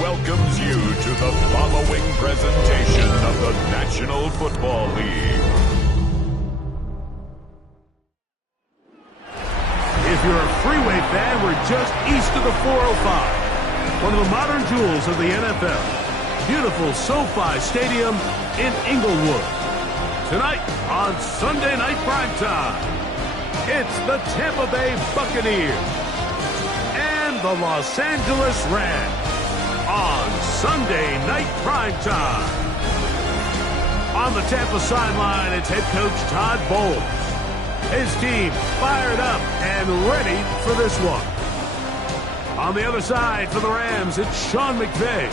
Welcomes you to the following presentation of the National Football League. If you're a Freeway fan, we're just east of the 405, one of the modern jewels of the NFL. Beautiful SoFi Stadium in Inglewood. Tonight on Sunday Night Primetime, it's the Tampa Bay Buccaneers and the Los Angeles Rams. On Sunday Night Primetime. On the Tampa sideline, it's head coach Todd Bowles. His team fired up and ready for this one. On the other side for the Rams, it's Sean McVay.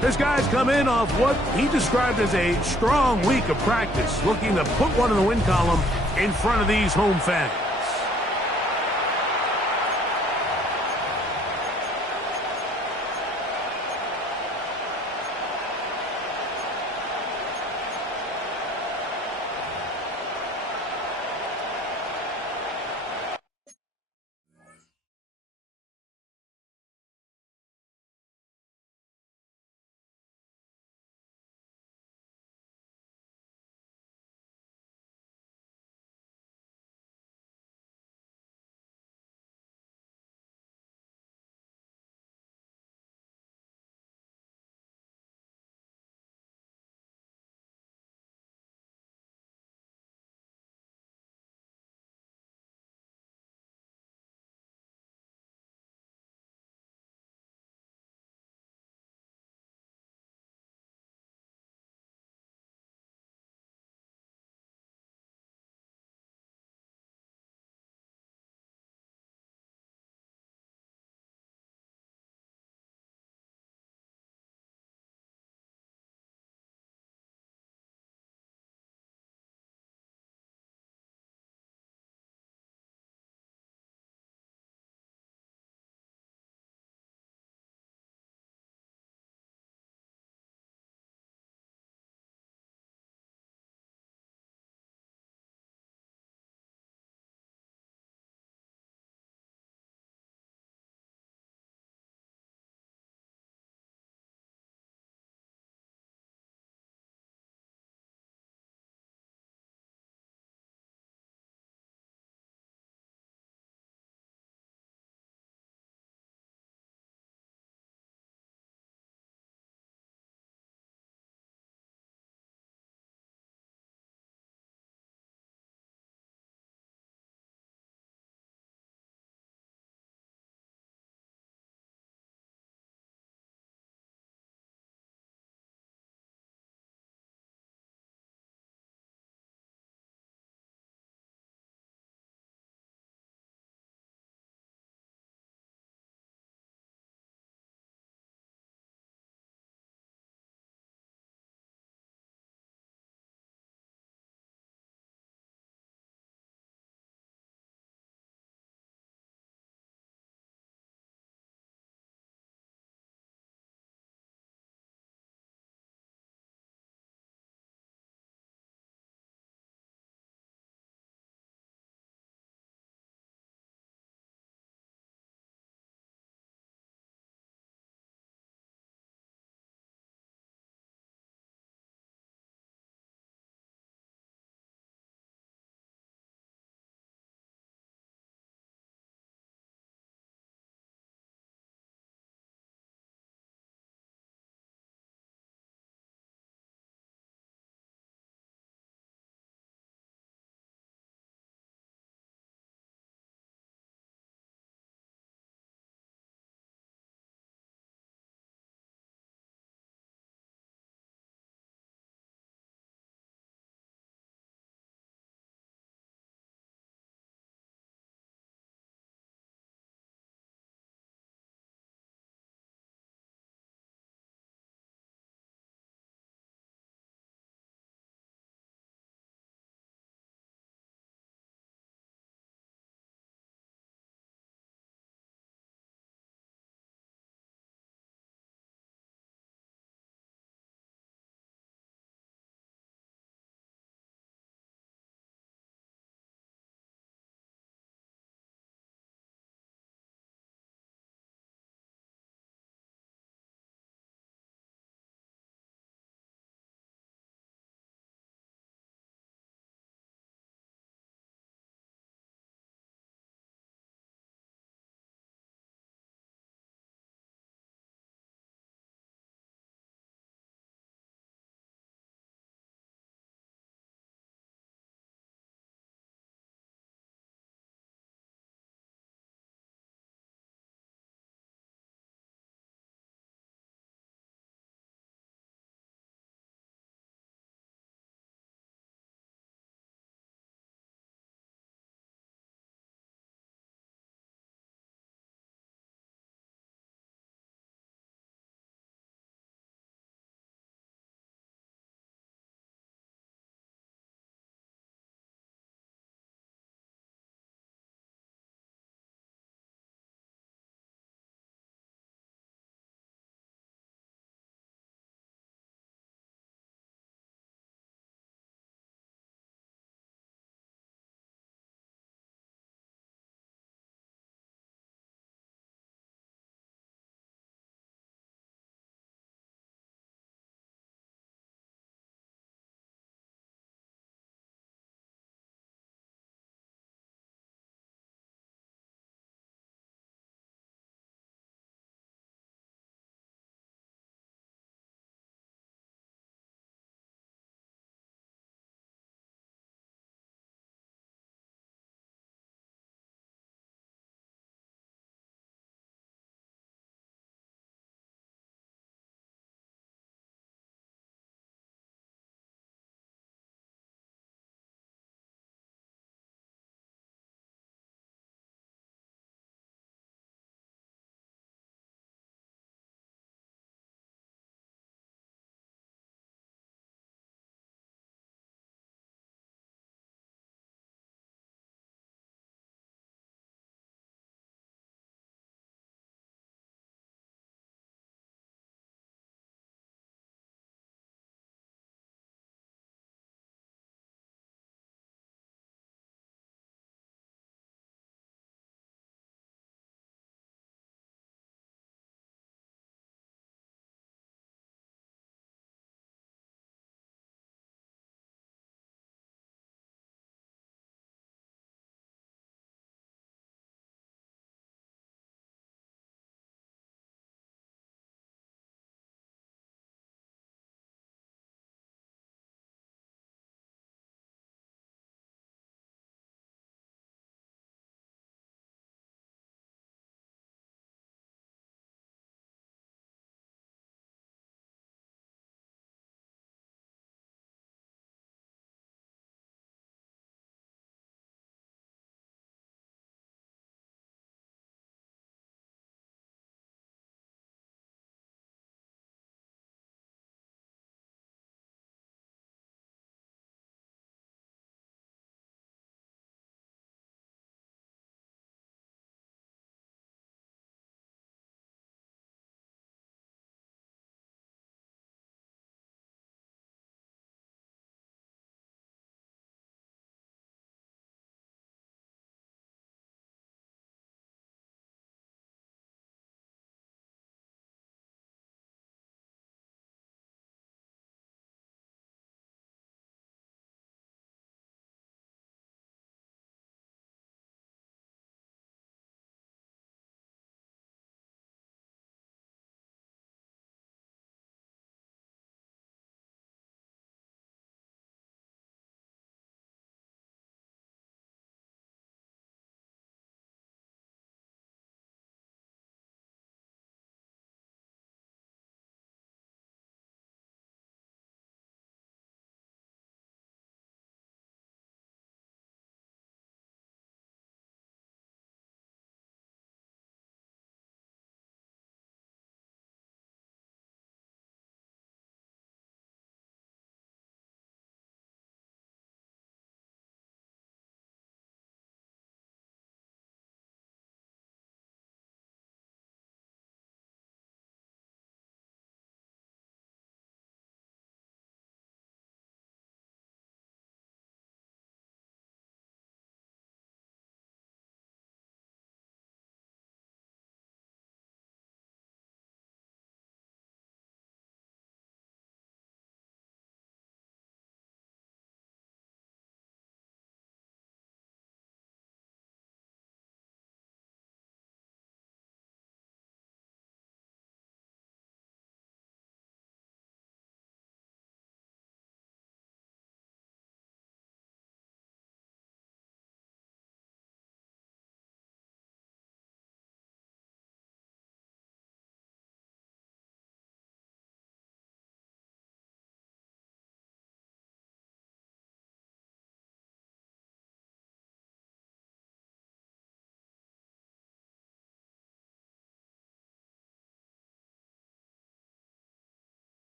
His guys come in off what he described as a strong week of practice, looking to put one in the win column in front of these home fans.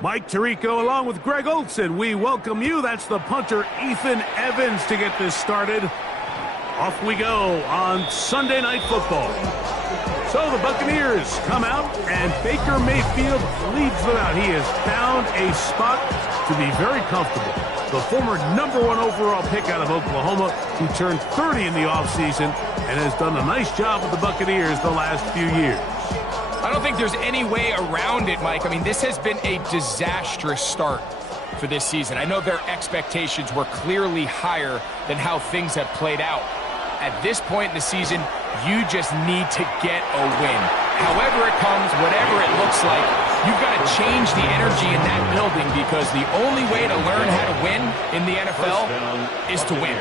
Mike Tirico along with Greg Olson. We welcome you. That's the punter, Ethan Evans, to get this started. Off we go on Sunday Night Football. So the Buccaneers come out, and Baker Mayfield leads them out. He has found a spot to be very comfortable. The former #1 overall pick out of Oklahoma, who turned 30 in the offseason and has done a nice job with the Buccaneers the last few years. I don't think there's any way around it, Mike. I mean, this has been a disastrous start for this season. I know their expectations were clearly higher than how things have played out. At this point in the season, you just need to get a win. However it comes, whatever it looks like, you've got to change the energy in that building, because the only way to learn how to win in the NFL is to win.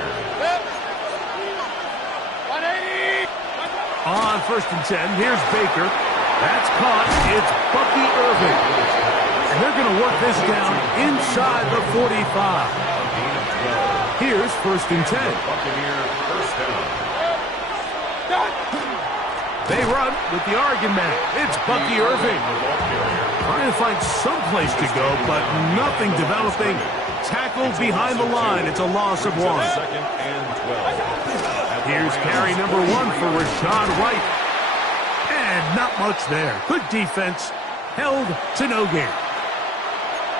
On 1st and 10, here's Baker. That's caught. It's Bucky Irving. And they're going to work this down inside the 45. Here's 1st and 10. They run with the Oregon man. It's Bucky Irving. Trying to find some place to go, but nothing developing. Tackled behind the line. It's a loss of 1. Here's carry #1 for Rashad White. And not much there. Good defense. Held to no gain.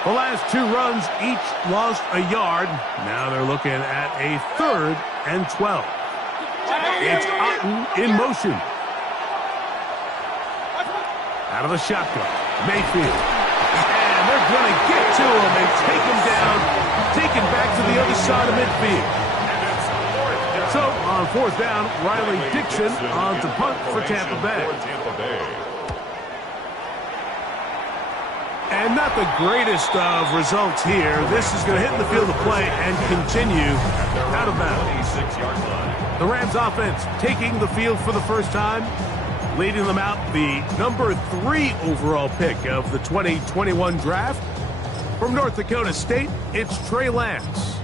The last 2 runs each lost a yard. Now they're looking at a 3rd and 12. It's Otten in motion. Out of the shotgun. Mayfield. And they're going to get to him and take him down. Taken back to the other side of midfield. So, on 4th down, Riley Dixon on to punt for Tampa Bay. And not the greatest of results here. This is going to hit in the field of play and continue out of bounds. The Rams offense taking the field for the first time. Leading them out, the #3 overall pick of the 2021 draft. From North Dakota State, it's Trey Lance.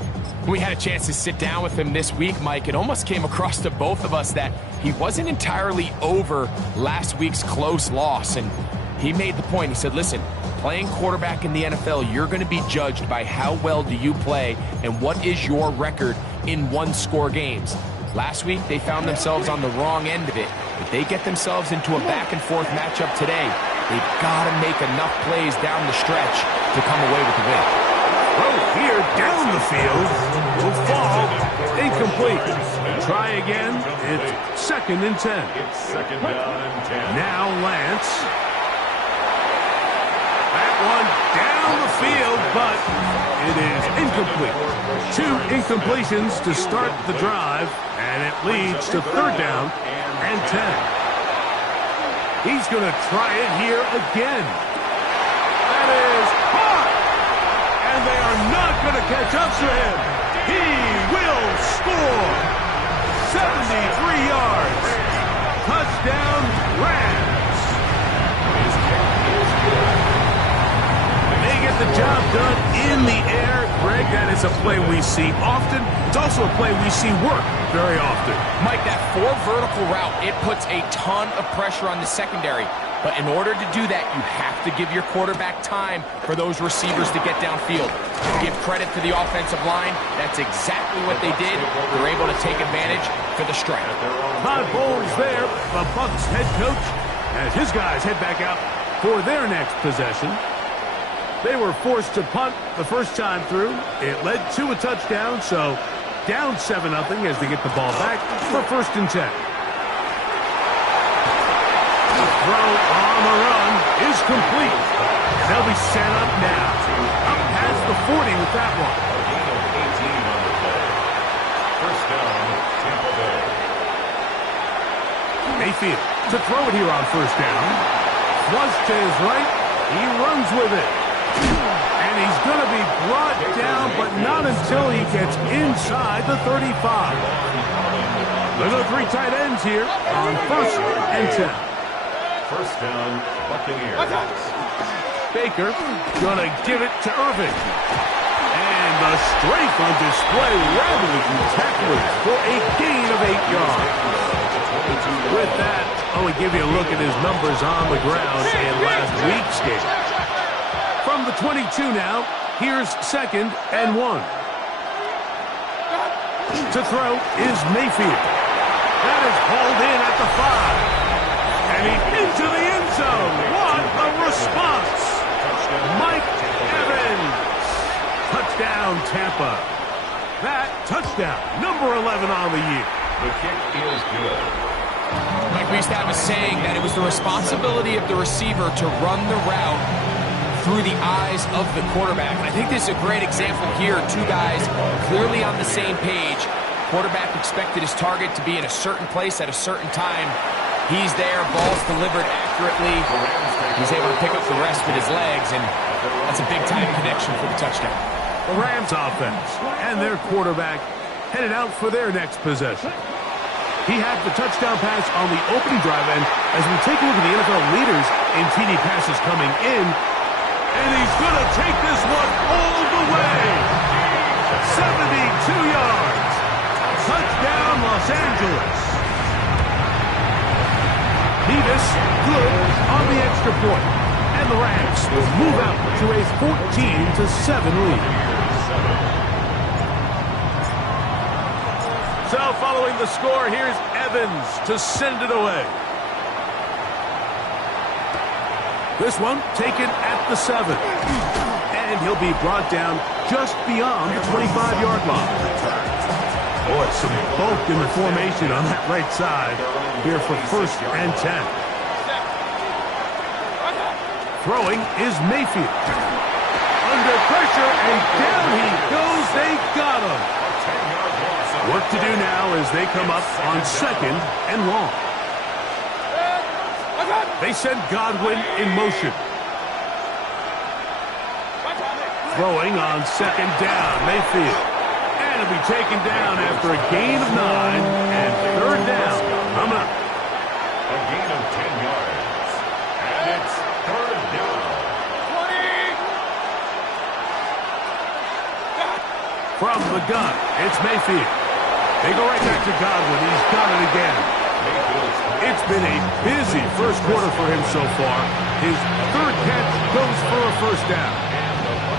We had a chance to sit down with him this week, Mike. It almost came across to both of us that he wasn't entirely over last week's close loss. And he made the point. He said, listen, playing quarterback in the NFL, you're going to be judged by how well do you play and what is your record in one-score games. Last week, they found themselves on the wrong end of it. If they get themselves into a back-and-forth matchup today, they've got to make enough plays down the stretch to come away with the win. Oh, here down the field will fall. Incomplete. Try again. It's 2nd and 10. Now Lance. That one down the field, but it is incomplete. 2 incompletions to start the drive, and it leads to 3rd down and 10. He's going to try it here again. That is hot. And they are not going to catch up to him. He will score. 73 yards. Touchdown, Rams. They get the job done in the air. Greg, that is a play we see often. It's also a play we see work very often. Mike, that 4 vertical route, it puts a ton of pressure on the secondary. But in order to do that, you have to give your quarterback time for those receivers to get downfield. Give credit to the offensive line. That's exactly what they did. They're able to take advantage for the strike. Todd Bowles there, the Bucs head coach, as his guys head back out for their next possession. They were forced to punt the first time through. It led to a touchdown, so down 7-0 as they get the ball back for 1st and 10. Throw on the run is complete. They'll be set up now. Up past the 40 with that one. 1st down, Tampa Bay. Mayfield to throw it here on 1st down. Flush to his right. He runs with it. And he's going to be brought down, but not until he gets inside the 35. There's the 3 tight ends here on 1st and 10. 1st down, Buccaneers. Baker gonna give it to Irving. And the strength on display, rattling tacklers for a gain of 8 yards. With that, I will give you a look at his numbers on the ground in last week's game. From the the 22 now. Here's 2nd and 1. To throw is Mayfield. That is hauled in at the 5. And he's into the end zone. What a response. Mike Evans. Touchdown, Tampa. That touchdown, number 11 on the year. The kick is good. Mike, we used to have a saying that it was the responsibility of the receiver to run the route through the eyes of the quarterback. And I think this is a great example here. Two guys clearly on the same page. Quarterback expected his target to be in a certain place at a certain time. He's there, ball's delivered accurately. He's able to pick up the rest with his legs, and that's a big-time connection for the touchdown. The Rams offense and their quarterback headed out for their next possession. He had the touchdown pass on the opening drive, and as we take a look at the NFL leaders in TD passes coming in, and he's going to take this one all the way. 72 yards. Touchdown, Los Angeles. Nevis good on the extra point. And the Rams will move out to a 14-7 lead. So following the score, here's Evans to send it away. This one taken at the 7. And he'll be brought down just beyond the 25-yard line. Boy, some bulk in the formation on that right side here for 1st and 10. Throwing is Mayfield. Under pressure, and down he goes. They got him. Work to do now as they come up on 2nd and long. They send Godwin in motion. Throwing on 2nd down, Mayfield. And it'll be taken down after a gain of 9 and 3rd down. Coming up. A gain of 10 yards. And it's 3rd down. 20. From the gun, it's Mayfield. They go right back to Godwin. He's got it again. It's been a busy first quarter for him so far. His 3rd catch goes for a 1st down.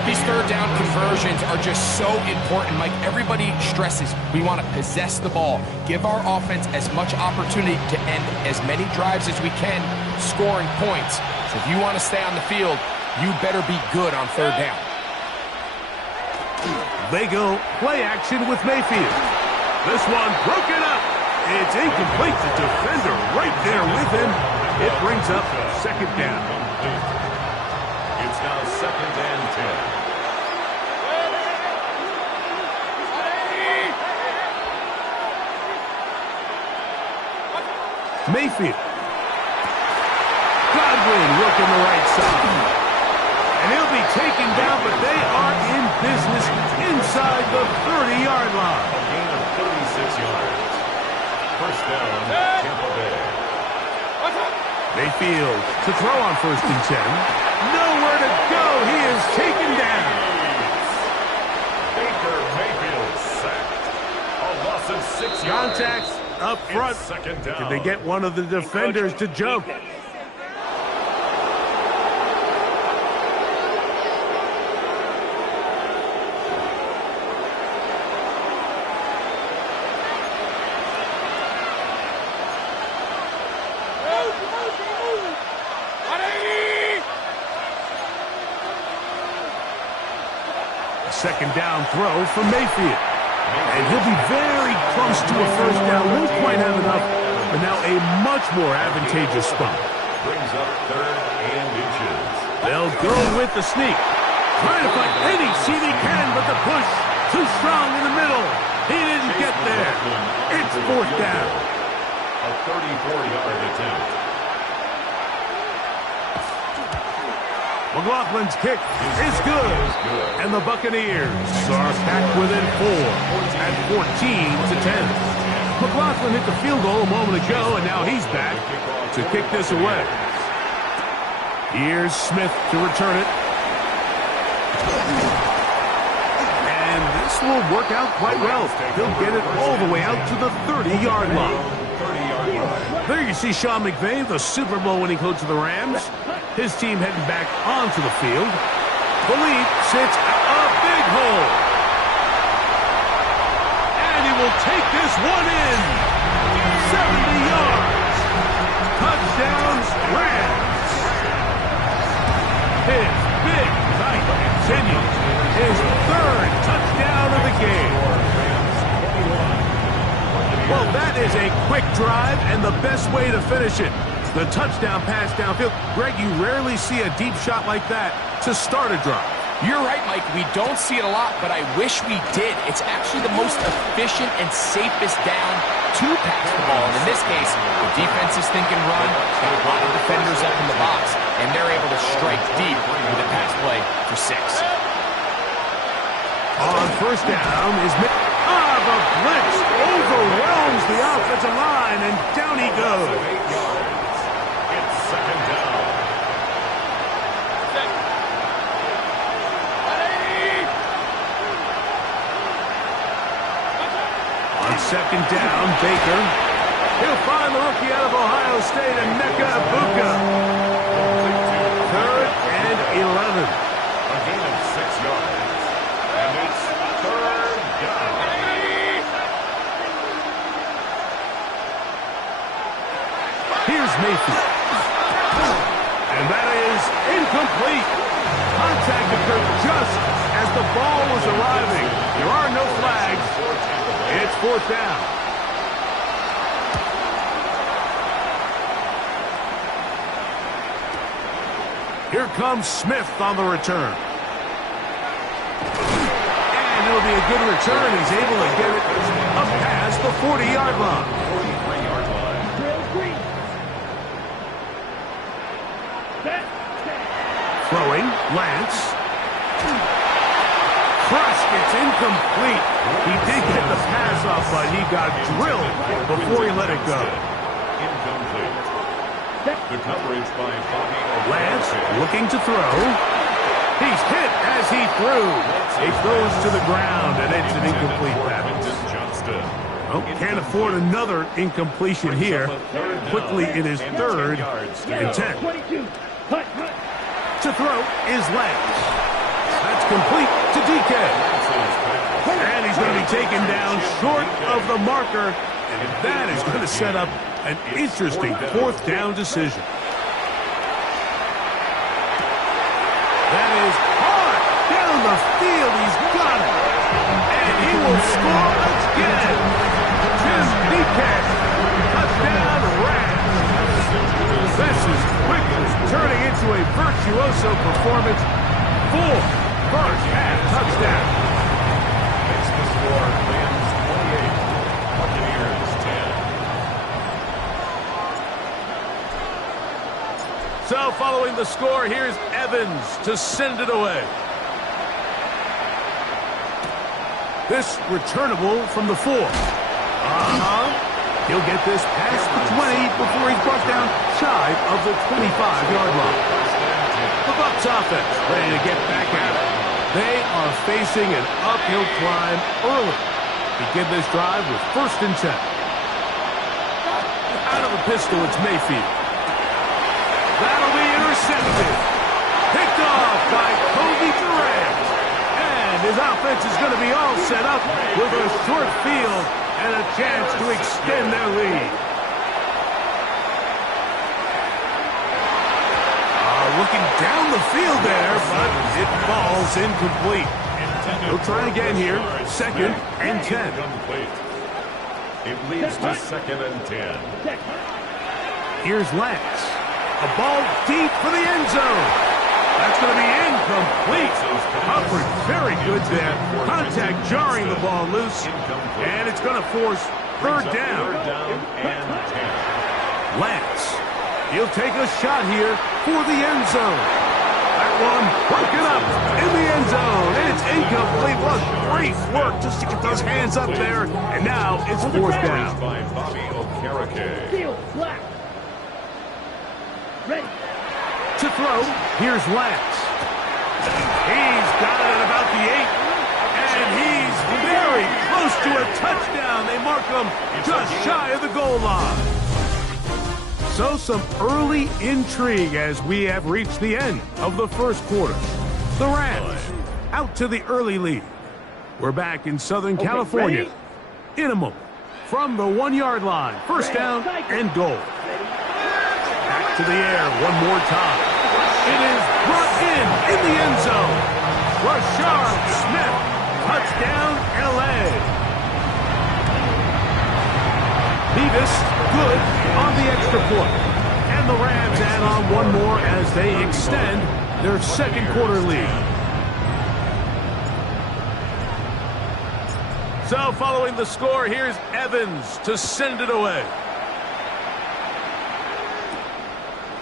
These 3rd down conversions are just so important, Mike. Everybody stresses we want to possess the ball, give our offense as much opportunity to end as many drives as we can, scoring points. So if you want to stay on the field, you better be good on 3rd down. They go play action with Mayfield. This one broken up. It's incomplete. The defender right there with him. It brings up 2nd down. It's now 2nd and 10. Mayfield. Godwin working the right side. And he'll be taken down, but they are in business inside the 30-yard line. A gain of 36 yards. 1st down, Tampa Bay. Mayfield to throw on 1st and 10. Nowhere to go. He is taken down. Baker Mayfield sacked. A loss of 6 yards. Contact up front. It's 2nd down. Can they get one of the defenders to jump? Second down throw from Mayfield. And he'll be very close to a 1st down. Won't quite have enough, but now a much more advantageous spot. Brings up 3rd and inches. They'll go with the sneak. Trying to find any seat he can, but the push too strong in the middle. He didn't get there. It's 4th down. A 34-yard attempt. McLaughlin's kick is good. And the Buccaneers are back within 4 at 14-10. McLaughlin hit the field goal a moment ago, and now he's back to kick this away. Here's Smith to return it. And this will work out quite well. He'll get it all the way out to the 30-yard line. There you see Sean McVay, the Super Bowl winning coach of the Rams. His team heading back onto the field. The lead sits a big hole. And he will take this one in. 70 yards. Touchdown, Rams. His big night continues. His third touchdown of the game. Well, that is a quick drive and the best way to finish it. The touchdown pass downfield. Greg, you rarely see a deep shot like that to start a drive. You're right, Mike. We don't see it a lot, but I wish we did. It's actually the most efficient and safest down to pass the ball. And in this case, the defense is thinking run, got a lot of defenders up in the box, and they're able to strike deep with a pass play for 6. On first down is the blitz overwhelms the offensive line, and down he goes. It's second down. On second down, Baker. He'll find the rookie out of Ohio State, and Emeka Egbuka. 3rd and 11. A gain of 6 yards. And it's 3rd down. Here's Mayfield. And that is incomplete. Contact occurred just as the ball was arriving. There are no flags. It's 4th down. Here comes Smith on the return. And it'll be a good return. He's able to get it up past the 40-yard line. 43-yard line. Throwing, Lance. Crushed, it's incomplete. He did get the pass off, but he got drilled before he let it go. Incomplete. The coverage by Bobby Lance looking to throw. He's hit as he threw. He throws to the ground, and it's an incomplete pass. Oh, can't afford another incompletion here. Quickly in his 3rd and 10. To throw is Lance. That's complete to DK. And he's going to be taken down short of the marker, and that is going to set up an interesting 4th down decision. That is hard down the field. He's got it. And he will score again. Tim DK. Touchdown, Rams. This is quickly turning into a virtuoso performance. 4 first-half touchdowns. Makes the score Rams 28, Buccaneers 10. So following the score, here's Evans to send it away. This returnable from the 4. He'll get this past the 20 before he's brought down shy of the 25-yard line. The Bucs offense ready to get back at it. They are facing an uphill climb early. Begin this drive with 1st and 10. Out of the pistol, it's Mayfield. That'll be intercepted. Picked off by Kobe Durant. And his offense is going to be all set up with a short field and a chance to extend their lead. Looking down the field there, but it falls incomplete. He'll try again here. 2nd and 10. It leads to 2nd and 10. Here's Lance. A ball deep for the end zone. That's going to be incomplete. Coverage very good there. Contact jarring the ball loose. And it's going to force 3rd down. 3rd down and 10. Lance. He'll take a shot here for the end zone. That one broken up in the end zone. It's incomplete. What great work just to get those hands up there. And now it's 4th down. By Bobby Okereke. Ready. To throw, here's Lance. He's got it at about the 8. And he's very close to a touchdown. They mark him just shy of the goal line. So some early intrigue as we have reached the end of the 1st quarter. The Rams out to the early lead. We're back in Southern California. In a moment. From the 1-yard line. First down and goal. Back to the air one more time. It is brought in the end zone. Rashard Smith. Touchdown, L.A. Beavis good on the extra point. And the Rams add on one more as they extend their second quarter lead. So following the score, here's Evans to send it away.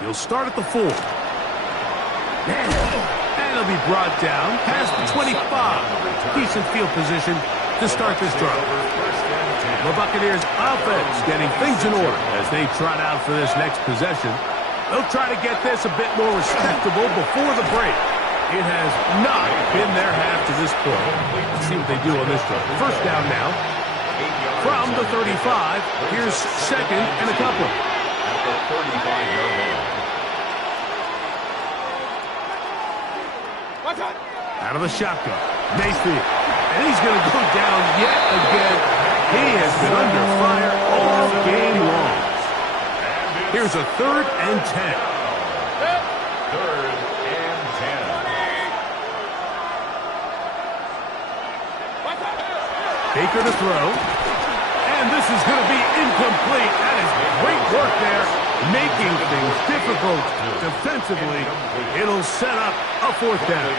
He'll start at the 4. And he'll be brought down past the 25. Decent field position to start this drive. The Buccaneers offense getting things in order as they trot out for this next possession. They'll try to get this a bit more respectable before the break. It has not been their half to this point. Let's see what they do on this drive. First down now. From the 35, here's second and a couple. Out of the shotgun, Mayfield. And he's going to go down yet again. He has been under fire all game long. Here's a 3rd and 10. Third and 10. Baker to throw. And this is going to be incomplete. That is great work there, making things difficult defensively. It'll set up a 4th down.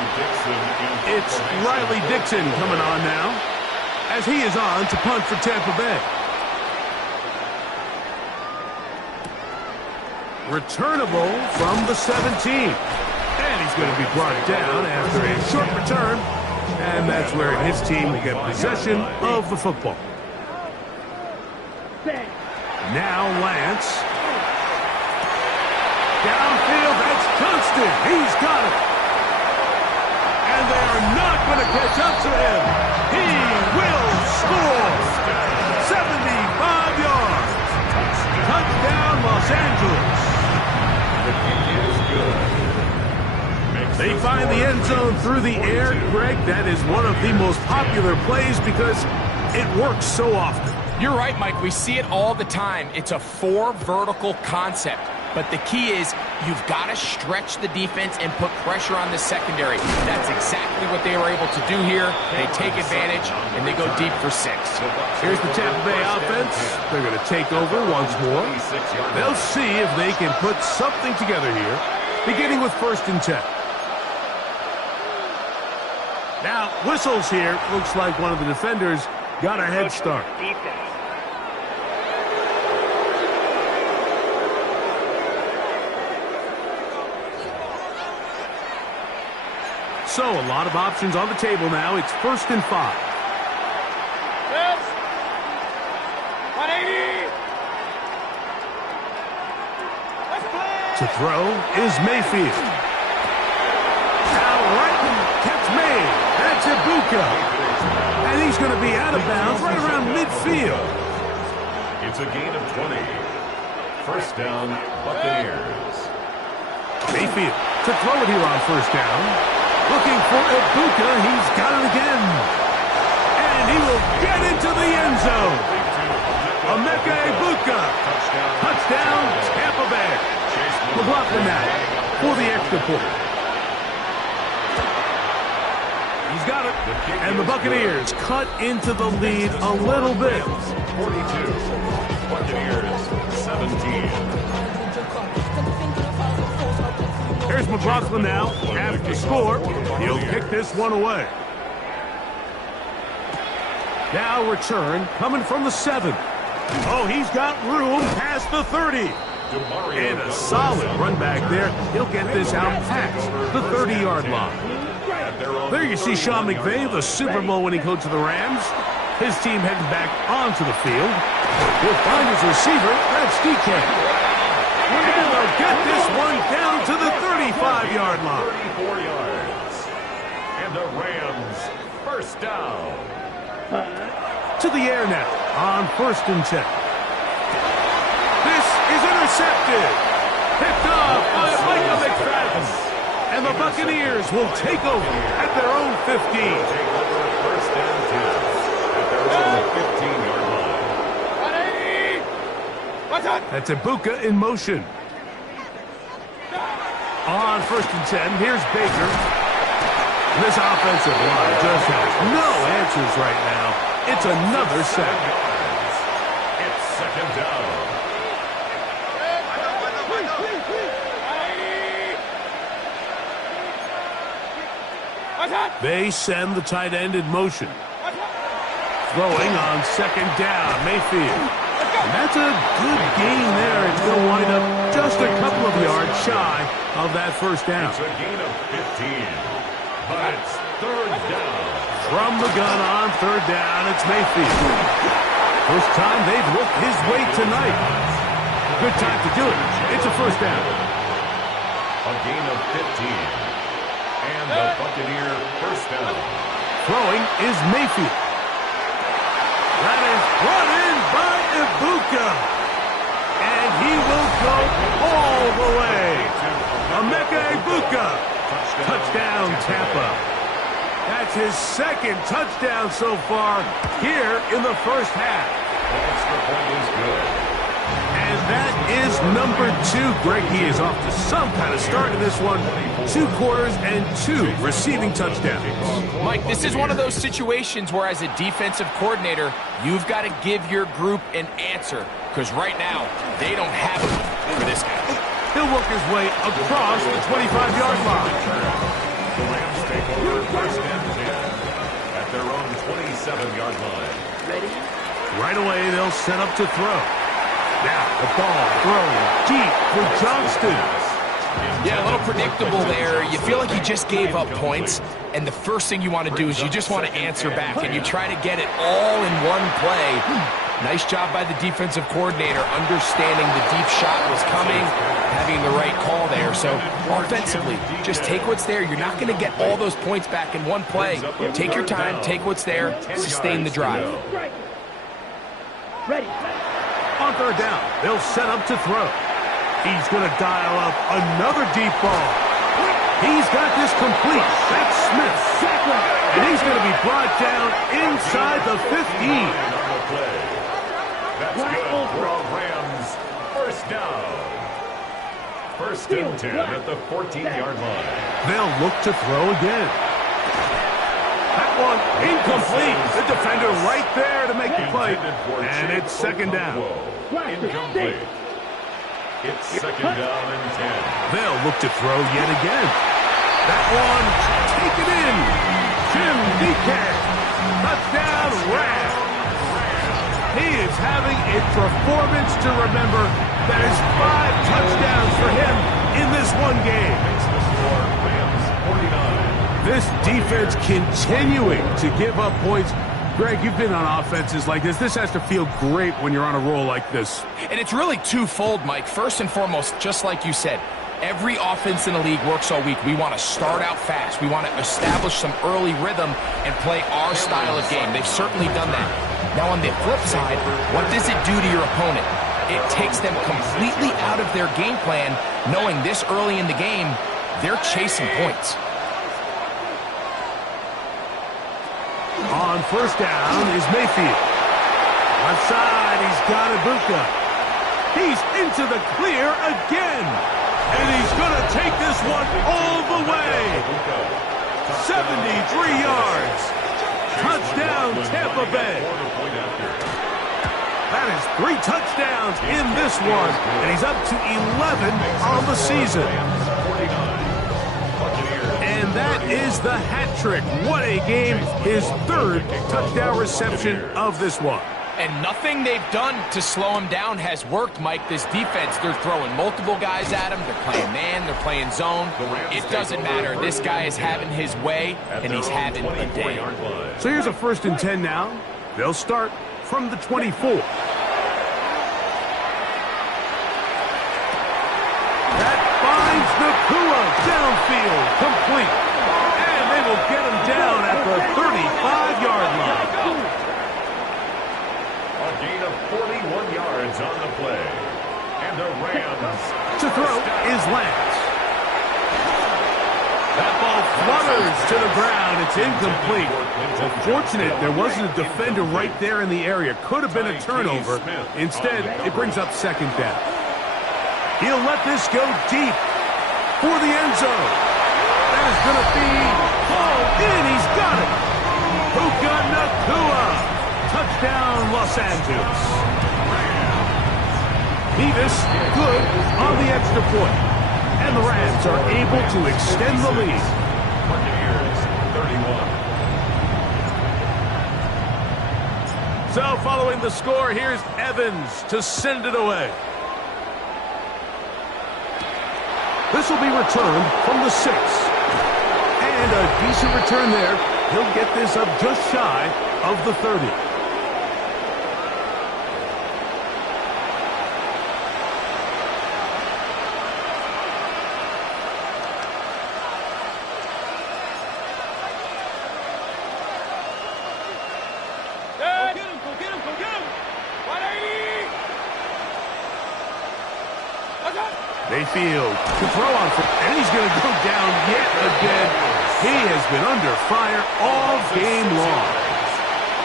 It's Riley Dixon coming on now as he is on to punt for Tampa Bay. Returnable from the 17. And he's going to be brought down after a short return. And that's where his team will get possession of the football. Now Lance. Downfield, that's Johnston. He's got it. And they are not going to catch up to him. He will score. 75 yards. Touchdown, Los Angeles. They find the end zone through the air. Greg, that is one of the most popular plays because it works so often. You're right, Mike. We see it all the time. It's a 4 vertical concept. But the key is you've got to stretch the defense and put pressure on the secondary. That's exactly what they were able to do here. They take advantage, and they go deep for 6. Here's the Tampa Bay offense. They're going to take over once more. They'll see if they can put something together here, beginning with 1st and 10. Now, whistles here. Looks like one of the defenders got a head start. So, a lot of options on the table now. It's 1st and 5. Yes. 180. To throw is Mayfield. Now, right, catch made. That's Ibuka. And he's going to be out of bounds right around midfield. It's a gain of 20. First down, Buccaneers. Mayfield to throw it here on 1st down. Looking for Ibuka. He's got it again. And he will get into the end zone. Emeka Ibuka. Touchdown, Tampa Bay. McLaughlin now for the extra point. He's got it. And the Buccaneers cut into the lead a little bit. 42. Buccaneers 17. Here's McLaughlin now. After the score, he'll kick this one away. Now return coming from the 7. Oh, he's got room past the 30. And a solid run back there. He'll get this out past the 30-yard line. There you see Sean McVay, the Super Bowl winning coach of the Rams. His team heading back onto the field. He'll find his receiver. That's DK. He'll get this one down to the 35-yard line. 34 yards. And the Rams first down. To the air now on 1st and 10. This is intercepted. Picked off by Michael McFadden. And the Buccaneers will take over at their own 15. Take over first and 10 at their own 15-yard line. That's Ibuka in motion. On first and 10, here's Baker. This offensive line just has no answers right now. It's another sack. It's second down. They send the tight end in motion. Throwing on second down, Mayfield. And that's a good gain there. It's going to wind up just a couple of yards shy of that first down. It's a gain of 15, but it's third down. From the gun on third down, it's Mayfield. First time they've looked his way tonight. Good time to do it. It's a first down. A gain of 15. And the Buccaneer first down. Throwing is Mayfield. That is brought in by Ibuka. And he will go all the way. Emeka Ibuka. Touchdown, Tampa. That's his second touchdown so far here in the first half. The extra point is good. And that is number 2. Greg, he is off to some kind of start in this one. 2 quarters and 2 receiving touchdowns. Mike, this is one of those situations where as a defensive coordinator, you've got to give your group an answer. Because right now, they don't have it for this guy. He'll work his way across the 25-yard line. The Rams take over first and 10 at their own 27-yard line. Right away, they'll set up to throw. Now the ball thrown deep for Johnston. Yeah, a little predictable there. You feel like you just gave up points, and the first thing you want to do is you just want to answer back, and you try to get it all in one play. Nice job by the defensive coordinator, understanding the deep shot was coming, having the right call there. So offensively, just take what's there. You're not going to get all those points back in one play. Take your time, take what's there, sustain the drive. Ready. On third down, they'll set up to throw. He's going to dial up another deep ball. He's got this complete. That's Smith. And he's going to be brought down inside the 15. That's good for all Rams. First down. First and 10 at the 14-yard line. They'll look to throw again. That one incomplete. The defender right there to make the play. And it's second down. Incomplete. It's second down and 10. They'll look to throw yet again. That one taken in. Jim DK. Touchdown Rams. He is having a performance to remember. That is 5 touchdowns for him in this one game. Makes the score Rams 49. This defense continuing to give up points. Greg, you've been on offenses like this. This has to feel great when you're on a roll like this. And it's really twofold, Mike. First and foremost, just like you said, every offense in the league works all week. We want to start out fast. We want to establish some early rhythm and play our style of game. They've certainly done that. Now, on the flip side, what does it do to your opponent? It takes them completely out of their game plan, knowing this early in the game, they're chasing points. On first down is Mayfield. Left side, he's got Ibuka. He's into the clear again. And he's going to take this one all the way. 73 yards. Touchdown, Tampa Bay. That is 3 touchdowns in this one. And he's up to 11 on the season. And that is the hat trick. What a game. His 3rd touchdown reception of this one. And nothing they've done to slow him down has worked, Mike. This defense, they're throwing multiple guys at him. They're playing man, they're playing zone. It doesn't matter. This guy is having his way, and he's having a day. So here's a first and 10 now. They'll start from the 24. That finds Nakua downfield, complete. And they will get him down at the 35-yard line. A gain of 41 yards on the play. And the Rams To throw is Lance. Flutters to the ground. It's incomplete. Unfortunate there wasn't a defender right there in the area. Could have been a turnover. Instead, it brings up second down. He'll let this go deep for the end zone. That is going to be hauled in. He's got it. Puka Nacua. Touchdown, Los Angeles. Nevis good on the extra point. And the Rams are able to extend the lead. Buccaneers, 31. So following the score, here's Evans to send it away. This will be returned from the 6. And a decent return there. He'll get this up just shy of the 30. Mayfield to throw on, and he's going to go down yet again. He has been under fire all game long.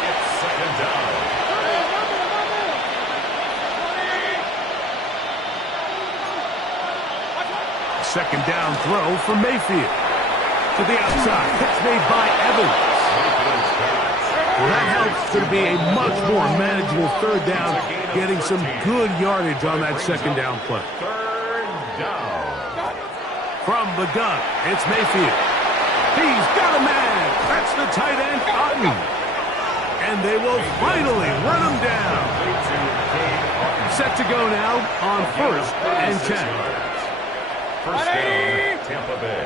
It's second down. Second down throw for Mayfield. To the outside. Catch made by Evans. Well, that helps to be a much more manageable third down, getting some good yardage on that second down play. From the gun, it's Mayfield. He's got a man. That's the tight end, Otten. And they will finally run him down. Set to go now on 1st and 10. First down, Tampa Bay.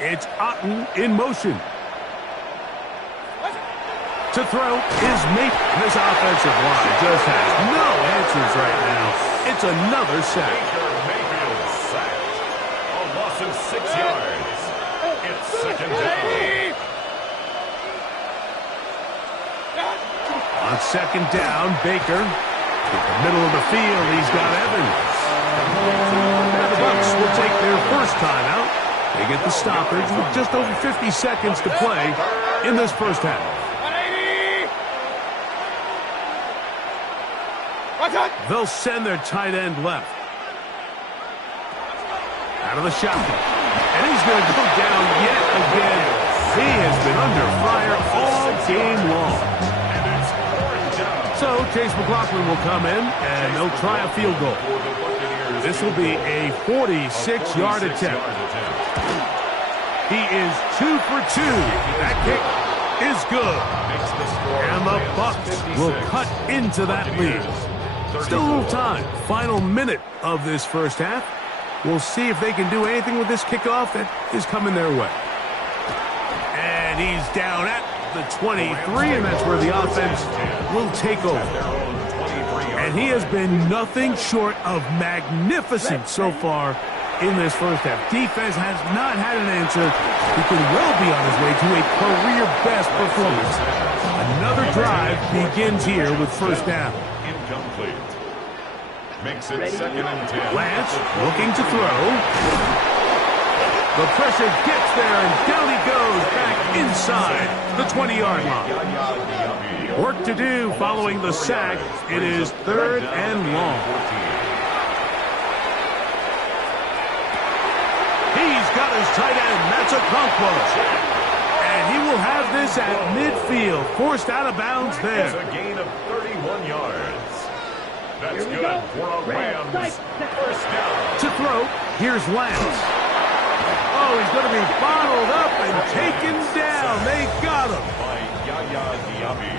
It's Otten in motion. To throw is Mayfield. This offensive line just has no answers right now. It's another sack. Mayfield sacked. A loss of 6 yards. It's second down. On second down, Baker. In the middle of the field, he's got Evans. Now the Bucs will take their first timeout. They get the stoppage with just over 50 seconds to play in this first half. They'll send their tight end left. Out of the shotgun. And he's going to go down yet again. He has been under fire all game long. So Chase McLaughlin will come in, and they'll try a field goal. This will be a 46-yard attempt. He is 2 for 2. That kick is good. And the Bucs will cut into that lead. Still a little time. Final minute of this first half. We'll see if they can do anything with this kickoff that is coming their way. And he's down at the 23, and that's where the offense will take over. And he has been nothing short of magnificent so far in this first half. Defense has not had an answer. He could well be on his way to a career-best performance. Another drive begins here with first down. Incomplete. Makes it second and 10. Lance looking to throw. The pressure gets there, and down he goes back inside the 20-yard line. Work to do following the sack. It is third and long. He's got his tight end. That's a Conquo. And he will have this at midfield. Forced out of bounds there. It's a gain of 31 yards. That's good for a Rams first down. To throw, here's Lance. Oh, he's going to be bottled up and taken down. They got him. By Yaya Diaby.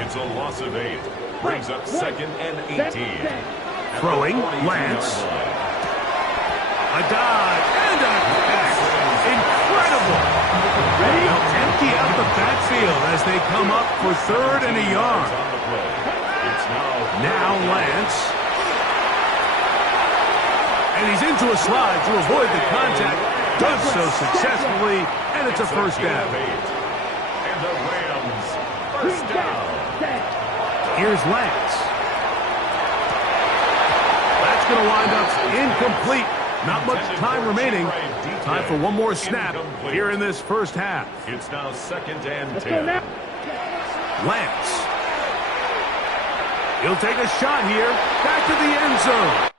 It's a loss of 8. Brings up second and 18. Throwing, Lance. A dive and a catch. Incredible. They'll empty out the backfield as they come up for third and a yard. Now Lance. And he's into a slide to avoid the contact. Does so successfully, and it's a first down. And the Rams first down. Here's Lance. That's going to wind up incomplete. Not much time remaining. Time for one more snap here in this first half. It's now 2nd and 10. Lance. He'll take a shot here. Back to the end zone.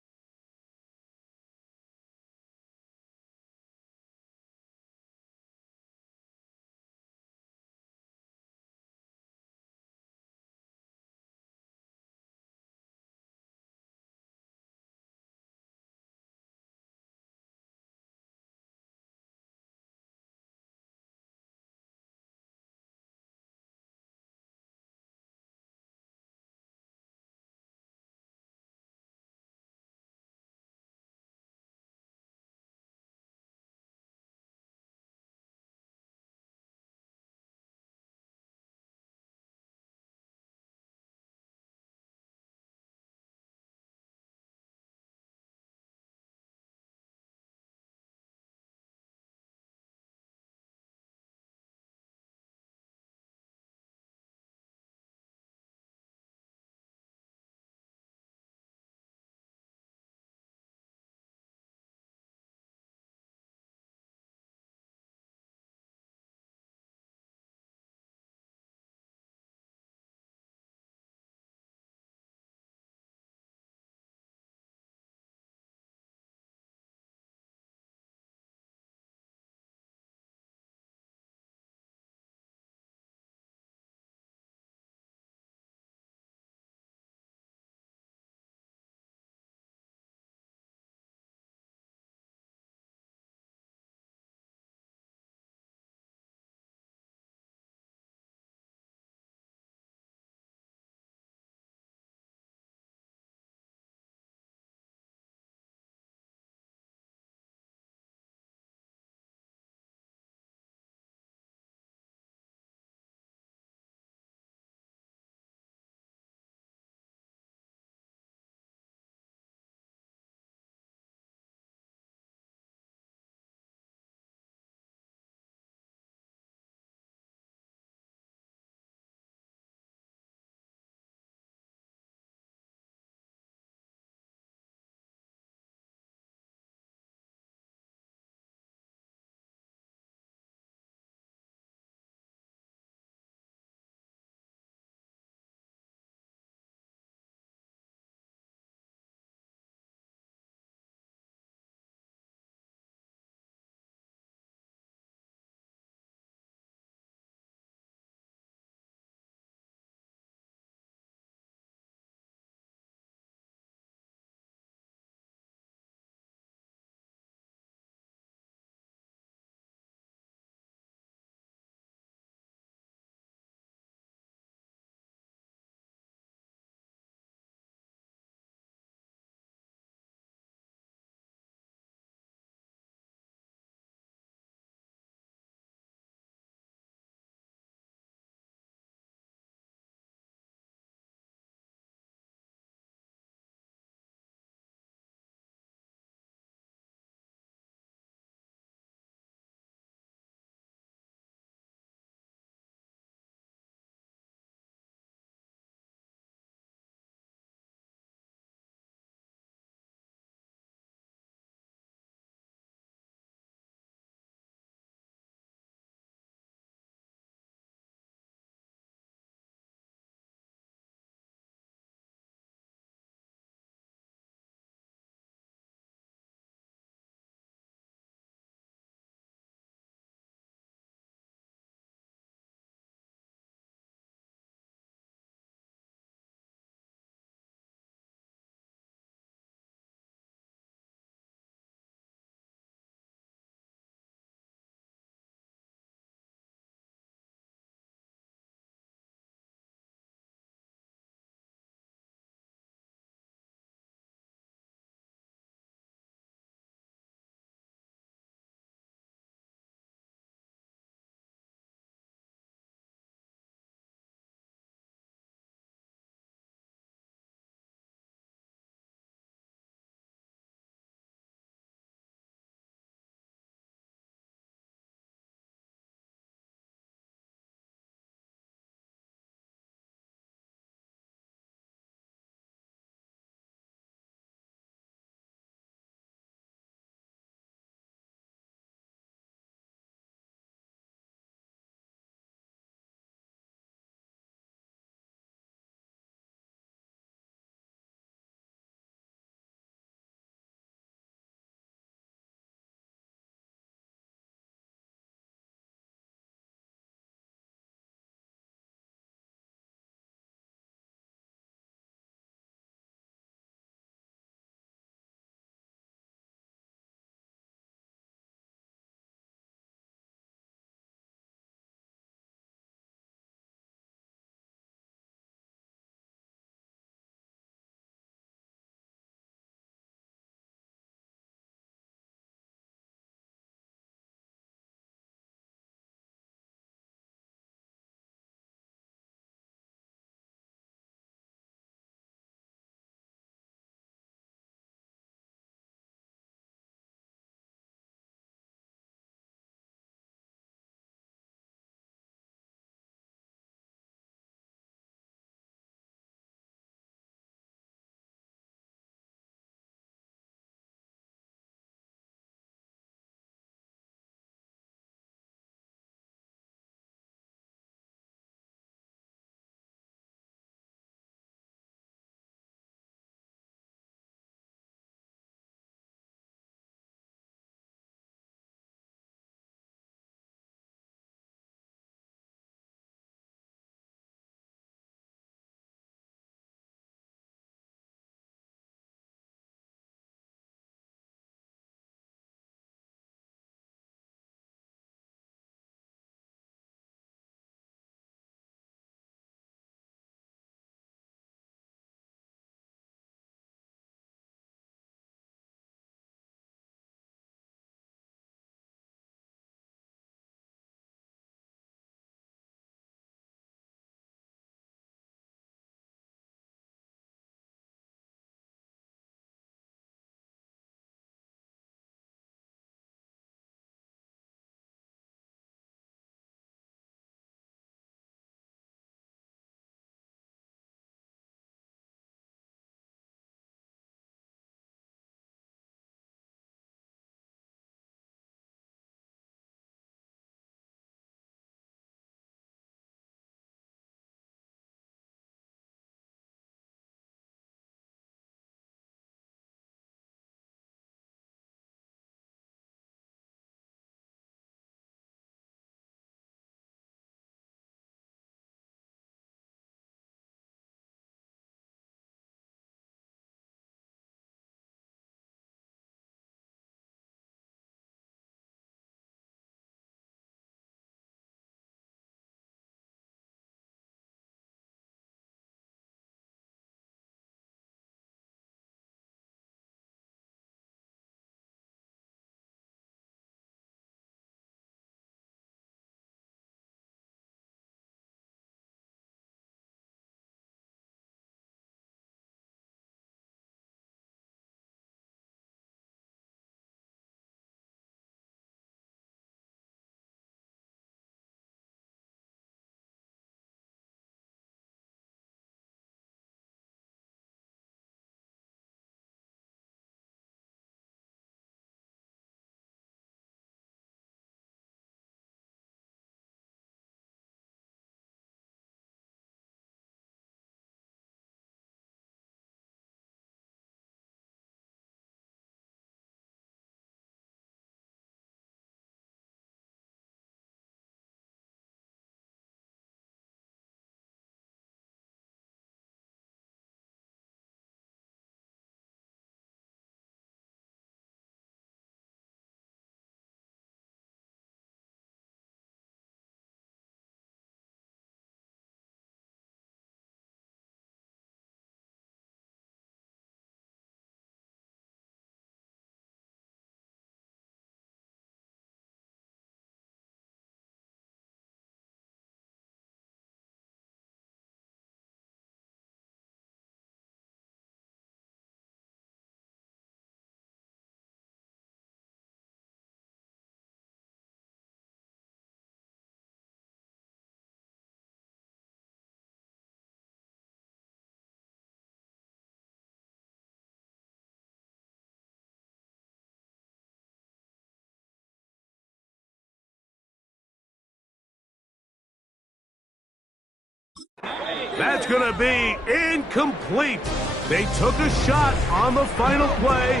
That's going to be incomplete. They took a shot on the final play.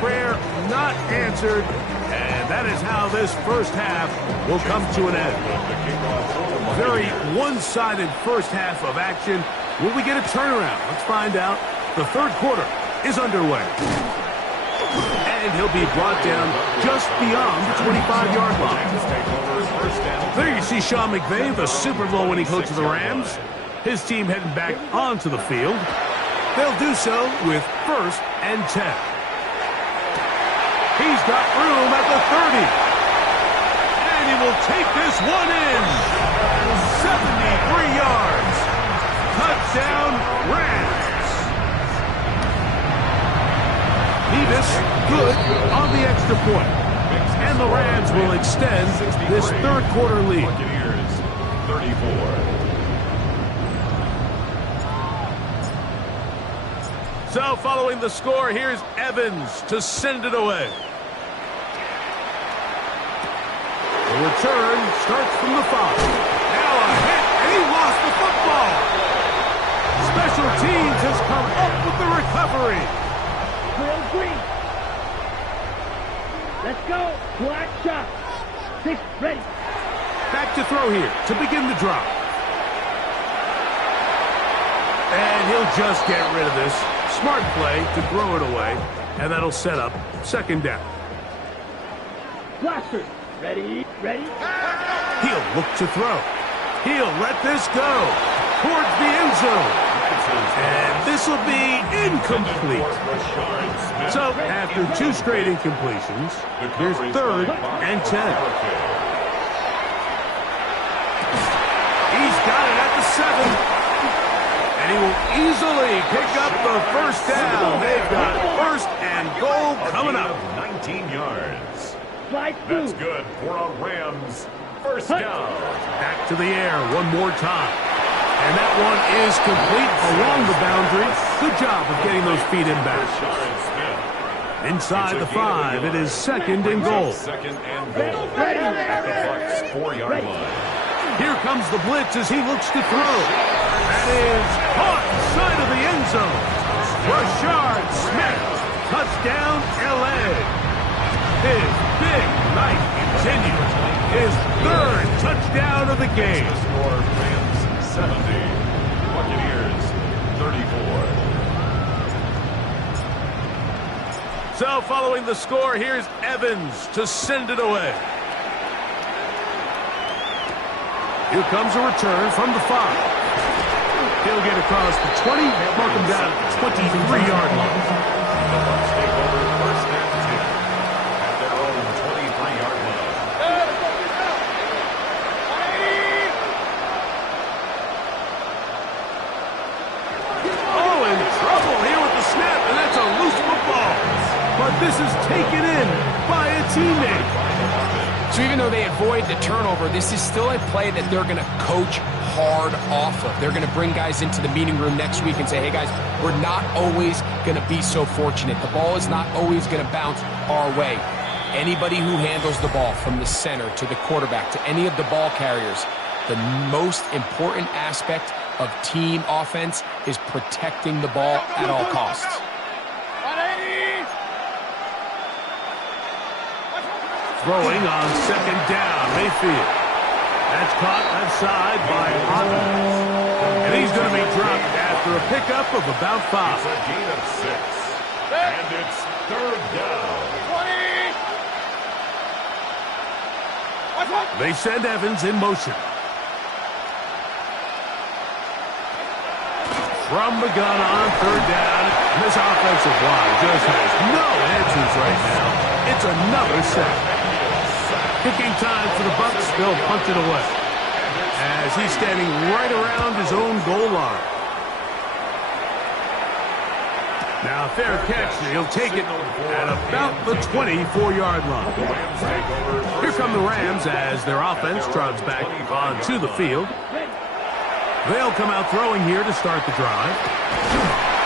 Prayer not answered. And that is how this first half will come to an end. Very one-sided first half of action. Will we get a turnaround? Let's find out. The third quarter is underway. And he'll be brought down just beyond the 25-yard line. There you see Sean McVay, the Super Bowl winning coach of the Rams. His team heading back onto the field. They'll do so with 1st and 10. He's got room at the 30. And he will take this one in. 73 yards. Touchdown, Rams. Nevis, good on the extra point. And the Rams will extend this third quarter lead. Buccaneers, 34. So following the score, here's Evans to send it away. The return starts from the 5. Now a hit, and he lost the football. Special teams has come up with the recovery. Will Green. Let's go. Black shot. 6, ready. Back to throw here to begin the drive. And he'll just get rid of this. Smart play to throw it away, and that'll set up 2nd down. Blaster. Ready, ready. He'll look to throw. He'll let this go towards the end zone. And this will be incomplete. So after 2 straight incompletions, here's 3rd and 10. He's got it at the 7. And he will easily pick up the 1st down. They've got 1st and goal coming up. 19 yards. Slide That's through. good for a Rams 1st down. Back to the air one more time. And that one is complete along the boundary. Good job of getting those feet in back. Inside the 5, it is 2nd and goal. 2nd and goal. At the Bucs 4-yard line. Here comes the blitz as he looks to throw. That is caught inside of the end zone. Rashard Smith, touchdown LA. His big night continues. His 3rd touchdown of the game. Score Rams 70. Buccaneers 34. So following the score, here's Evans to send it away. Here comes a return from the 5. He'll get across the 20, mark him down at the 23-yard line. The Bucs take over 1st and 10 at their own 23-yard line. Oh, in trouble here with the snap, and that's a loose football. But this is taken in by a teammate. So even though they avoid the turnover, this is still a play that they're going to coach hard off of. They're going to bring guys into the meeting room next week and say, hey guys, we're not always going to be so fortunate. The ball is not always going to bounce our way. Anybody who handles the ball from the center to the quarterback to any of the ball carriers, the most important aspect of team offense is protecting the ball at all costs. Throwing on 2nd down, Mayfield. That's caught outside by Otten. And he's going to be dropped after a pickup of about 5. It's a gain of 6. And it's 3rd down. 20. They send Evans in motion. From the gun on 3rd down. This offensive line just has no answers right now. It's another sack. Kicking time for the Bucs. They'll punt it away as he's standing right around his own goal line. Now, fair catch. He'll take it at about the 24-yard line. Here come the Rams as their offense trots back onto the field. They'll come out throwing here to start the drive.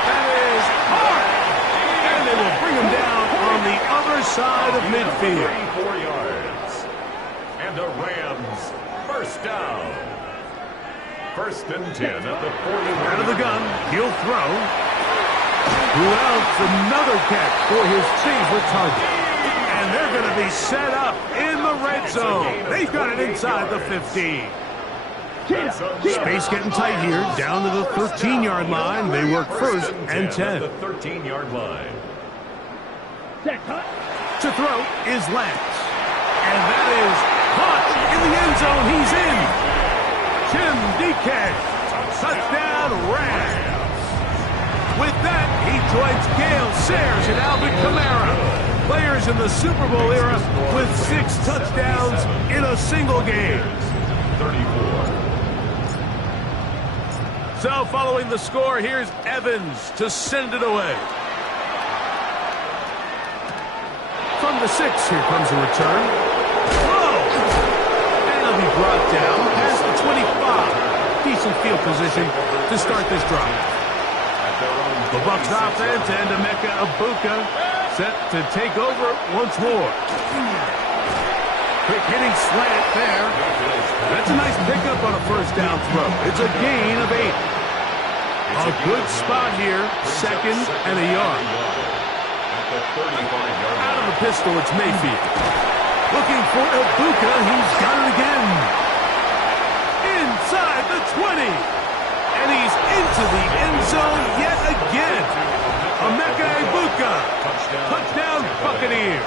That is hard. And they will bring him down on the other side of midfield. 34 yards. And the Rams 1st down. First and 10 at the 40. Out of the gun, he'll throw. Who else? Another catch for his favorite target. And they're going to be set up in the red zone. They've got it inside the 15. Space getting tight here, down to the 13-yard line. They work first and 10. The 13-yard line. To throw is Lance. And that is caught in the end zone. He's in. Tim DK. Touchdown Rams. With that, he joins Gale Sayers and Alvin Kamara. Players in the Super Bowl era with 6 touchdowns in a single game. 34. So following the score, here's Evans to send it away. From the 6, here comes a return. Whoa! And he'll be brought down past the 25. Decent field position to start this drive. The Bucs offense and Emeka Egbuka set to take over once more. Quick hitting slant there. That's a nice pickup on a first down throw. It's a gain of 8. A good spot here, second and a yard. Out of the pistol, it's Mayfield. Looking for Egbuka, he's got it again. Inside the 20. And he's into the end zone yet again. Emeka Egbuka. Touchdown Buccaneers.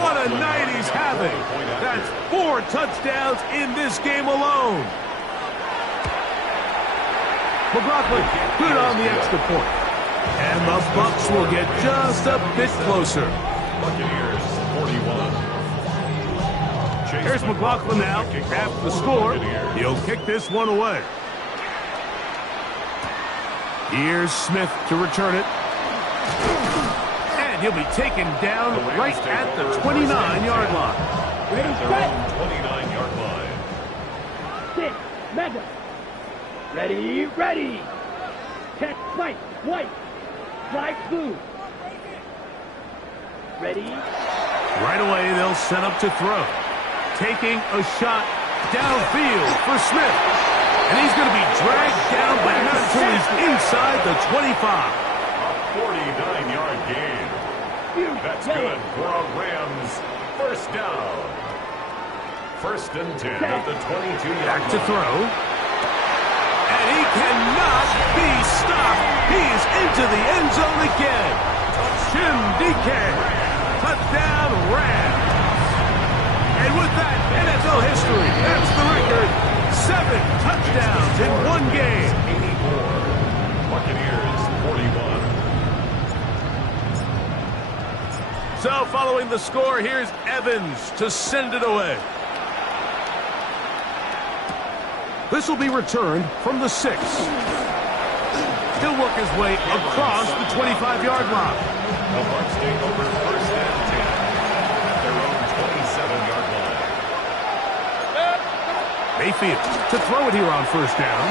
What a night he's having. That's 4 touchdowns in this game alone. McLaughlin good on the extra point. And the Bucs will get just a bit closer. Buccaneers 41. Here's McLaughlin now. After the score, he'll kick this one away. Here's Smith to return it. And he'll be taken down right at the 29-yard line. Ready, set. 29-yard line. 6, Madden. Ready, ready. Catch, white, white. Flag blue. Ready. Right away, they'll set up to throw. Taking a shot downfield for Smith. And he's going to be dragged down, but not until he's inside the 25. 49-yard gain. That's good for a Rams first down. First and 10 at the 22-yard Back to line. throw. And he cannot be stopped. He is into the end zone again. Tim DK. Touchdown Rams. And with that, NFL history, that's the record. 7 touchdowns in one game. 84. Buccaneers 41. So following the score, here's Evans to send it away. This will be returned from the 6. He'll work his way across the 25-yard line. The Bucs take over first and 10 at their own 27-yard line. Mayfield to throw it here on first down.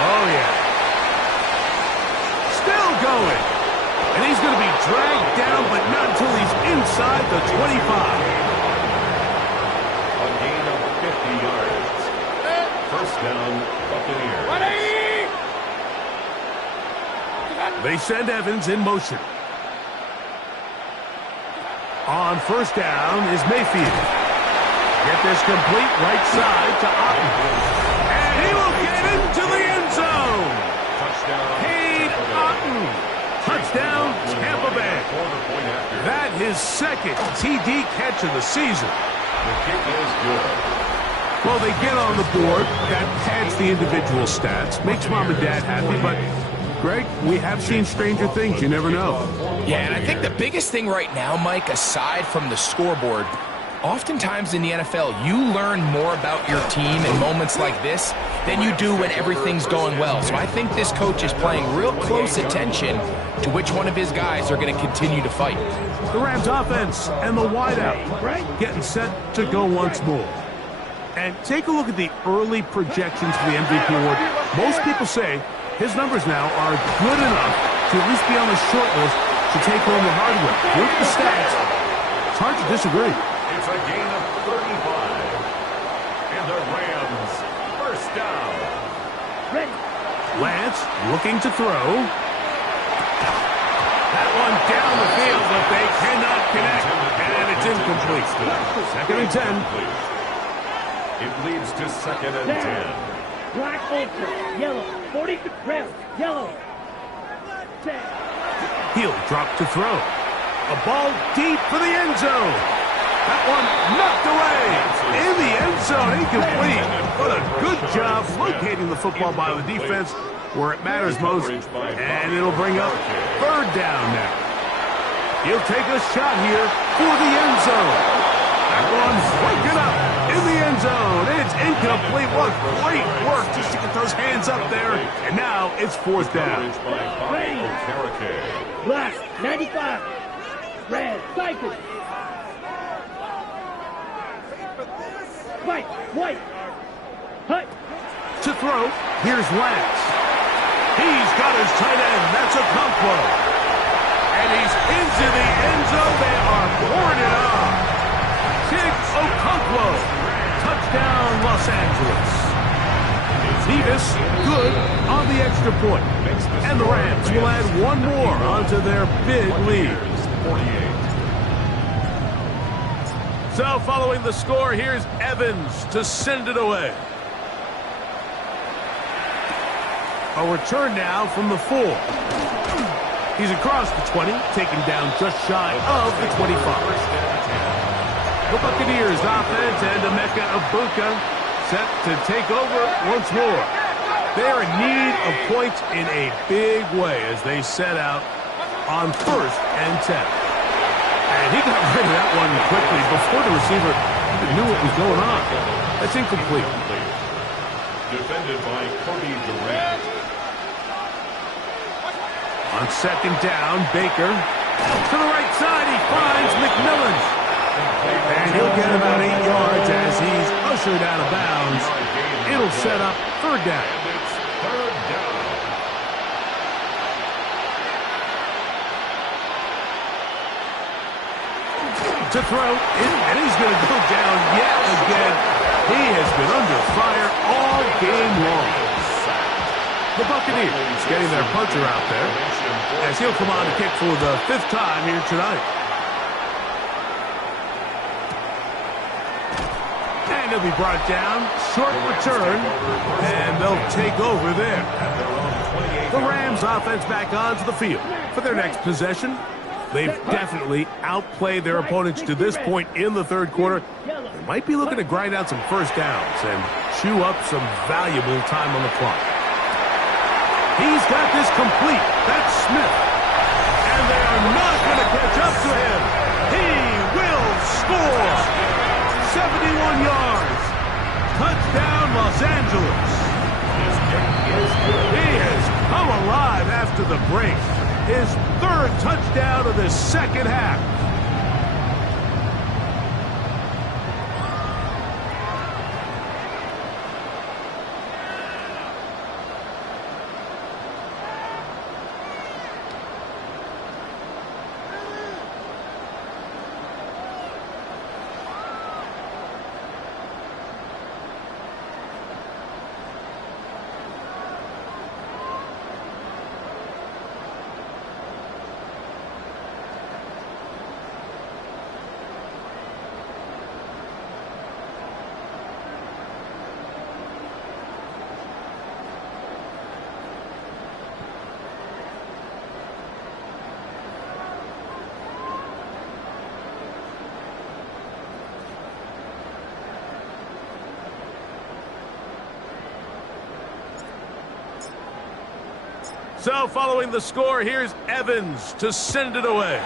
Oh, yeah. Still going. And he's going to be dragged down, but not until he's inside the 25. A gain of 50 yards. First down, Buccaneers. They send Evans in motion. On first down is Mayfield. Get this complete right side to Otten. And he will get into the end zone. Touchdown. Cade Otten. Touchdown, Tampa Bay. That his second TD catch of the season. The kick is good. Well, they get on the board. That pads the individual stats. Makes mom and dad happy, but Greg, we have seen stranger things. You never know. Yeah, and I think the biggest thing right now, Mike, aside from the scoreboard, oftentimes in the NFL, you learn more about your team in moments like this than you do when everything's going well. So I think this coach is paying real close attention to which one of his guys are going to continue to fight. The Rams offense and the wideout getting set to go once more. And take a look at the early projections for the MVP award. Most people say his numbers now are good enough to at least be on the short list to take home the hardware. Look at the stats. It's hard to disagree. It's a gain of 35. And the Rams first down. Lance looking to throw. That one down the field, but they cannot connect. And it's incomplete. 2nd and 10. It leads to 2nd and 10. Black ultra, yellow, 40 red, yellow. 10. He'll drop to throw. A ball deep for the end zone. That one knocked away. In the end zone, incomplete. But a good job locating the football by the defense where it matters most. And it'll bring up 3rd down now. He'll take a shot here for the end zone. That one's broken up in the end zone. It's incomplete. What great work just to get those hands up there. And now it's 4th down. Black, 95. Red, cycle. White. Hut. To throw, here's Lance. He's got his tight end. That's a Okonkwo. And he's into the end zone. They are pouring it on. Tiggs Okonkwo. Touchdown, Los Angeles. Davis, good on the extra point. And the Rams will add one more onto their big lead. So following the score, here's Evans to send it away. A return now from the 4. He's across the 20, taken down just shy of the 25. The Buccaneers offense and Emeka Egbuka set to take over once more. They're in need of points in a big way as they set out on 1st and 10. And he got rid of that one quickly before the receiver even knew what was going on. That's incomplete. Defended by Cody Durant. On 2nd down, Baker. To the right side, he finds McMillan. And he'll get about 8 yards as he's ushered out of bounds. It'll set up 3rd down. And it's 3rd down. To throw, and he's going to go down yet again. He has been under fire all game long. The Buccaneers getting their punter out there as he'll come on to kick for the 5th time here tonight. And he'll be brought down. Short return, and they'll take over there. The Rams offense back onto the field for their next possession. They've definitely outplayed their opponents to this point in the 3rd quarter. They might be looking to grind out some 1st downs and chew up some valuable time on the clock. He's got this complete. That's Smith. And they are not going to catch up to him. He will score. 71 yards. Touchdown, Los Angeles. He has come alive after the break. His 3rd touchdown of the 2nd half. So following the score, here's Evans to send it away.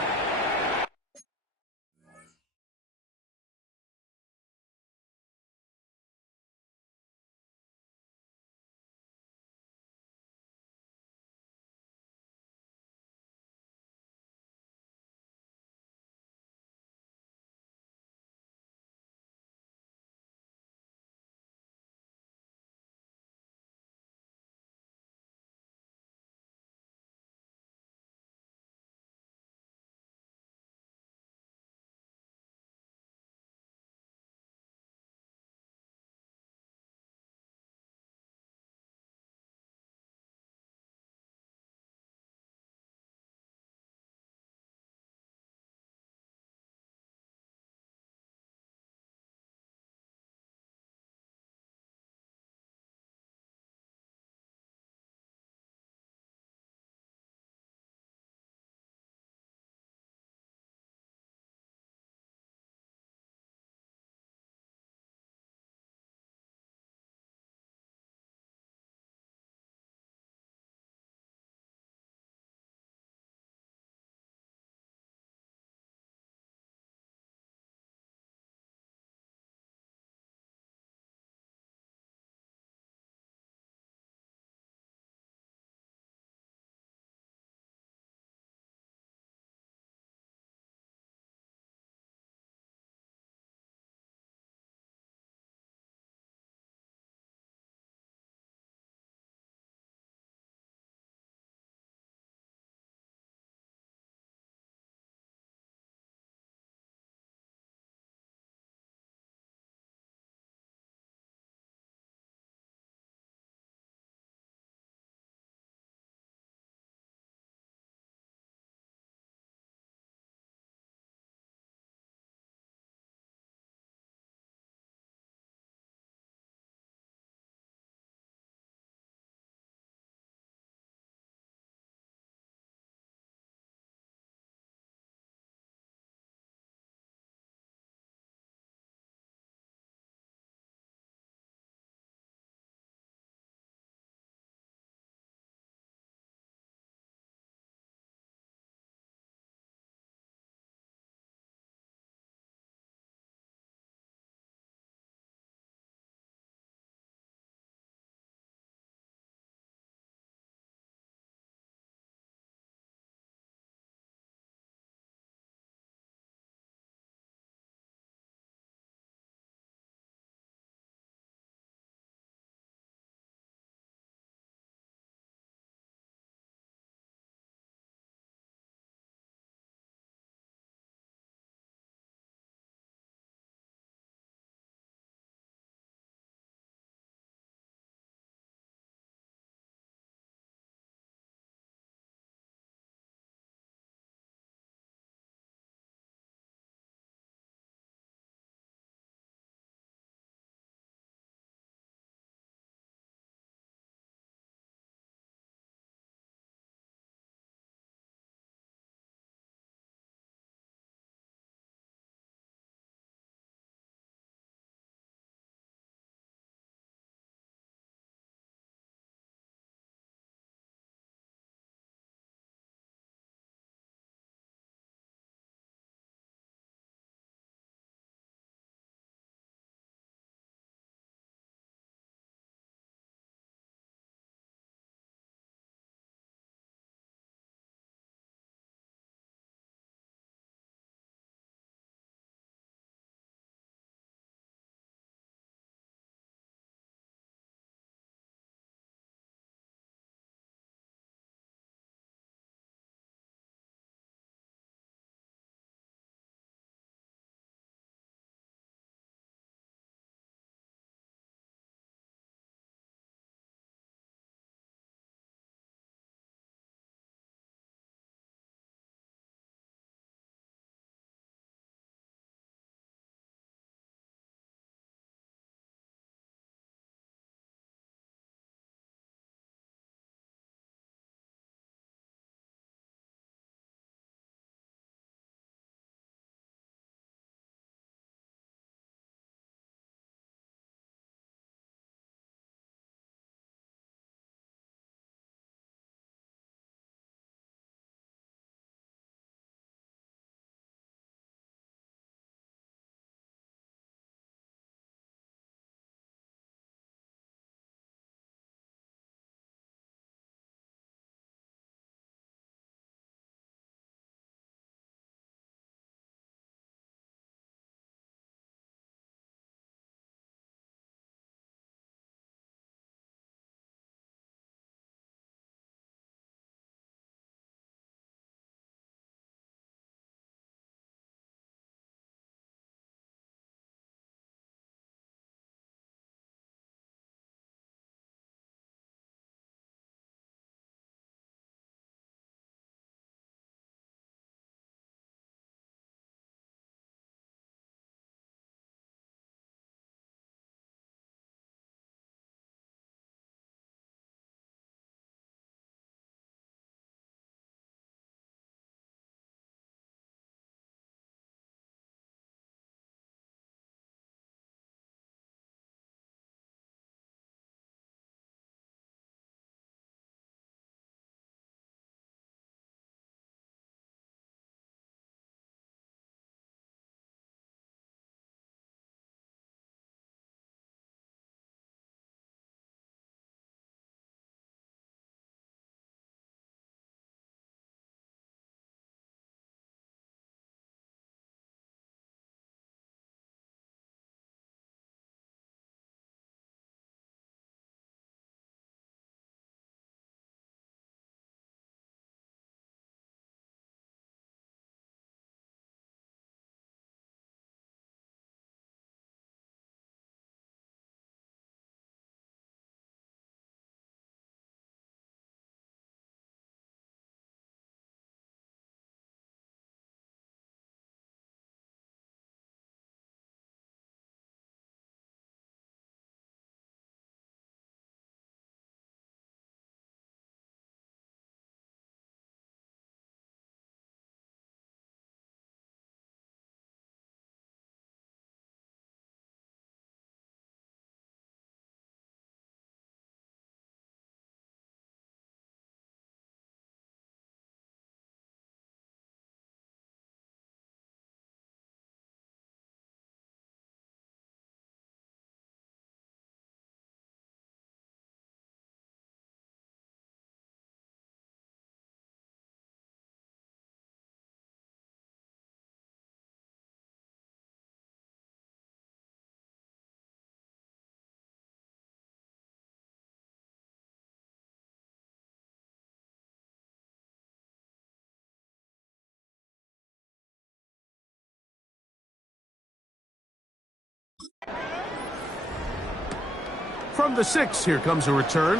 From the 6, here comes a return.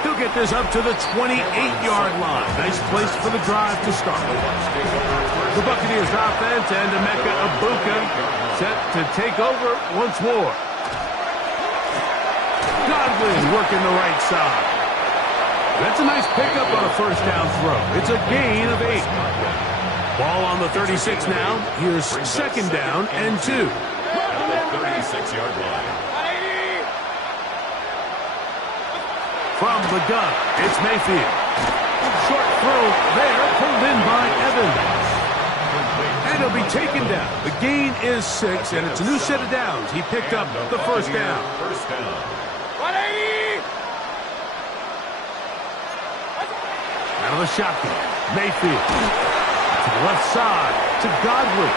He'll get this up to the 28-yard line. Nice place for the drive to start. The Buccaneers offense and Emeka Egbuka set to take over once more. Godwin working the right side. That's a nice pickup on a first down throw. It's a gain of 8. Ball on the 36 now. Here's second down and 2. 36-yard line. From the gun, it's Mayfield. Short throw there, pulled in by Evans. And he'll be taken down. The gain is 6, and it's a new set of downs. He picked up the first down. First down. 180! Out of the shotgun, Mayfield. To the left side, to Godwin.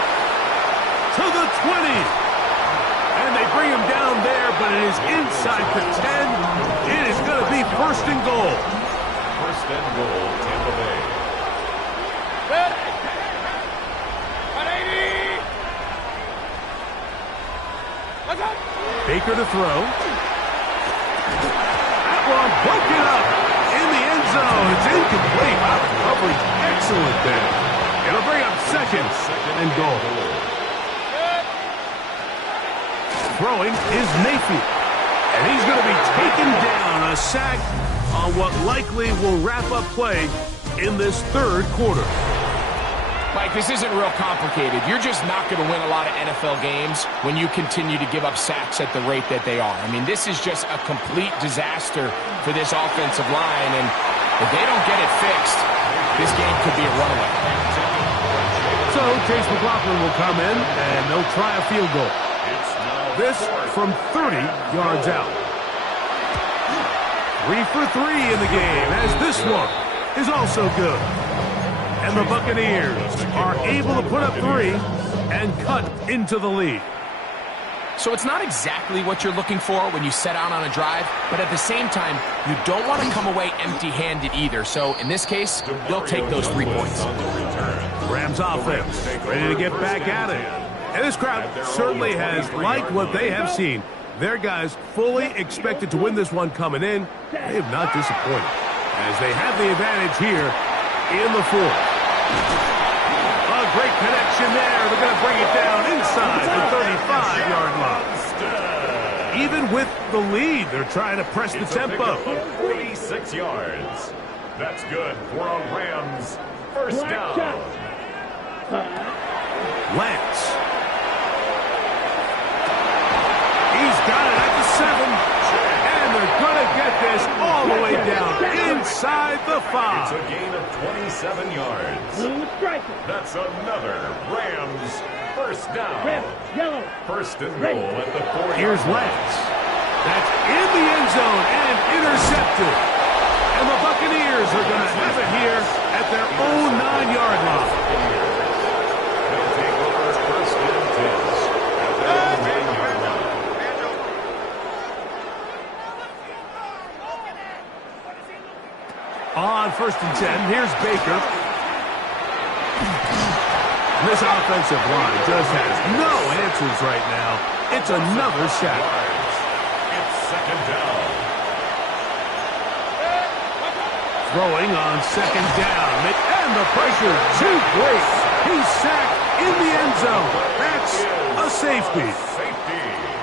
To the 20. And they bring him down there, but it is inside the 10. It is going to be first and goal. First and goal, Tampa Bay. 180! What's up? Baker to throw. That one broken up in the end zone. It's incomplete. Wow, coverage excellent there. It'll bring up second and goal. Throwing is Mayfield. And he's going to be taken down. A sack on what likely will wrap up play in this third quarter. Mike, this isn't real complicated. You're just not going to win a lot of NFL games when you continue to give up sacks at the rate that they are. I mean, this is just a complete disaster for this offensive line, and if they don't get it fixed, this game could be a runaway. So Chase McLaughlin will come in, and they'll try a field goal. This from 30 yards out. 3 for 3 in the game, as this one is also good. And the Buccaneers are able to put up 3 and cut into the lead. So it's not exactly what you're looking for when you set out on a drive, but at the same time, you don't want to come away empty-handed either. So in this case, they'll take those 3 points. Rams offense ready to get back at it. And this crowd certainly has liked what they have seen. Their guys fully expected to win this one coming in. They have not disappointed as they have the advantage here in the fourth. A great connection there. They're going to bring it down inside the 35-yard line. Even with the lead, they're trying to press the tempo. 46 yards. That's good for a Rams first down. Lance. He's got it at the 7. And they're going to get this all the way down inside the 5. It's a gain of 27 yards. That's another Rams first down. First and goal at the 40. Here's Lance. That's in the end zone and intercepted. And the Buccaneers are going to have it here at their own 9-yard line. They'll take over first and 10 at their own 9-yard line. On first and 10, here's Baker. This offensive line just has no answers right now. It's another sack. It's second down. Throwing on second down. And the pressure too great. He's sacked in the end zone. That's a safety.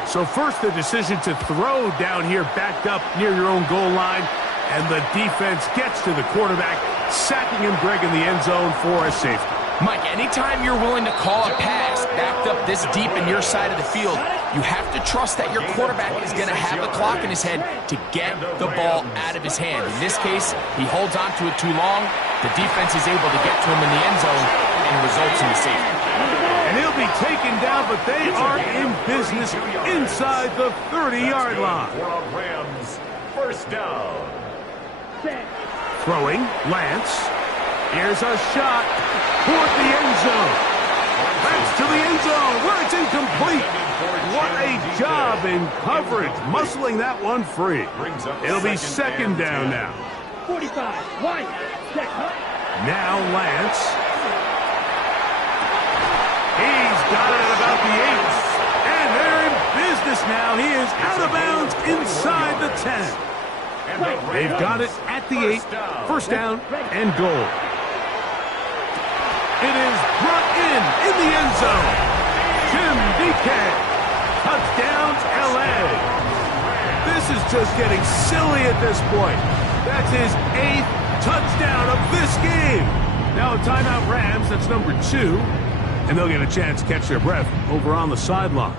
So first the decision to throw down here backed up near your own goal line. And the defense gets to the quarterback, sacking him, Greg, in the end zone for a safety. Mike, anytime you're willing to call a pass backed up this deep in your side of the field, you have to trust that your quarterback is going to have the clock in his head to get the ball out of his hand. In this case, he holds on to it too long. The defense is able to get to him in the end zone, and it results in the safety. And he'll be taken down, but they are in business inside the 30-yard line. Rams first down. Throwing, Lance. Here's a shot toward the end zone. That's to the end zone where it's incomplete. What a job in coverage, muscling that one free. It'll be second down now. 45, wide, set, Now Lance. He's got it at about the 8. And they're in business. this now. He is out of bounds inside the 10. They've got it at the 8. First down and goal. It is brought in the end zone. Jim DK. Touchdowns, L.A. This is just getting silly at this point. That's his 8th touchdown of this game. Now a timeout Rams, that's number 2. And they'll get a chance to catch their breath over on the sideline.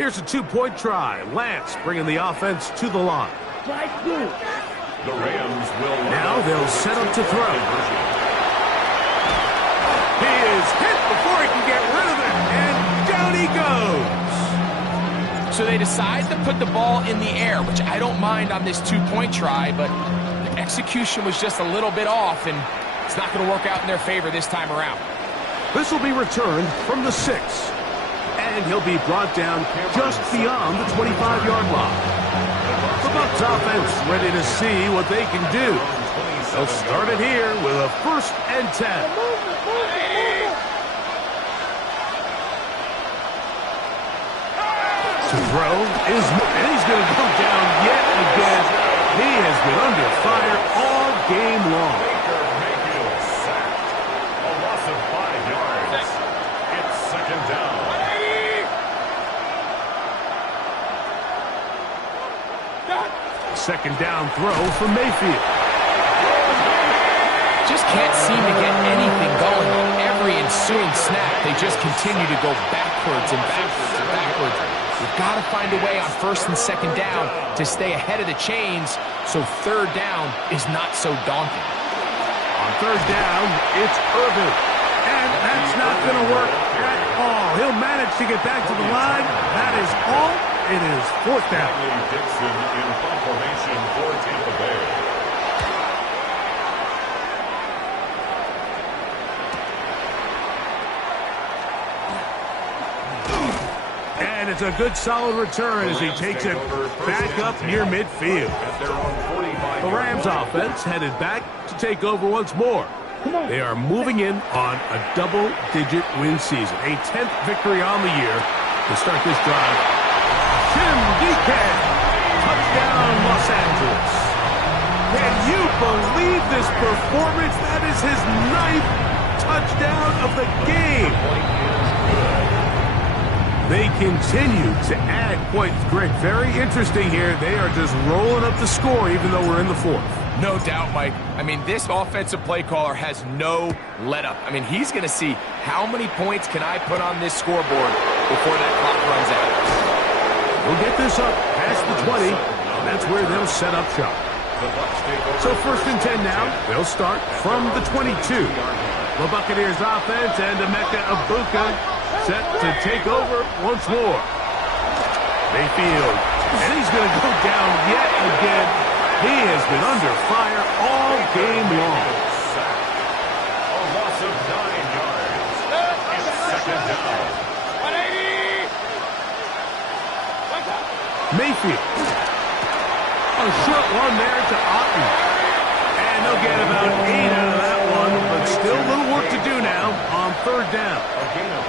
Here's a two-point try. Lance bringing the offense to the line. Slide through. The Rams will Now they'll set up to throw. He is hit before he can get rid of it, and down he goes. So they decide to put the ball in the air, which I don't mind on this two-point try, but the execution was just a little bit off, and it's not going to work out in their favor this time around. This will be returned from the 6. And he'll be brought down just beyond the 25-yard line. The Bucs offense ready to see what they can do. They'll start it here with a 1st and 10. To throw is, and he's going to go down yet again. He has been under fire all game long. A loss of 5 yards. It's 2nd down. Second down throw for Mayfield. Just can't seem to get anything going on every ensuing snap. They just continue to go backwards and backwards and backwards. You've got to find a way on 1st and 2nd down to stay ahead of the chains so 3rd down is not so daunting. On 3rd down, it's Irvin. And that's not going to work at all. He'll manage to get back to the line. That is all. It is 4th down. Dixon in formation for Tampa Bay. And it's a good solid return as he takes it back up near midfield. The Rams offense headed back to take over once more. They are moving in on a double-digit win season. A 10th victory on the year to start this drive. Tim DK, touchdown Los Angeles. Can you believe this performance? That is his 9th touchdown of the game. They continue to add points. Greg, very interesting here. They are just rolling up the score even though we're in the 4th. No doubt, Mike. I mean, this offensive play caller has no let-up. I mean, he's going to see how many points can I put on this scoreboard before that clock runs out. We'll get this up past the 20, and that's where they'll set up shop. So 1st and 10 now. They'll start from the 22. The Buccaneers offense and Emeka Egbuka set to take over once more. Mayfield, and he's going to go down yet again. He has been under fire all game long. A loss of 9 yards. It's 2nd down. 180! Mayfield. A short one there to Otten. And they'll get about 8 out of that one, but still a little work to do now on 3rd down. A gain of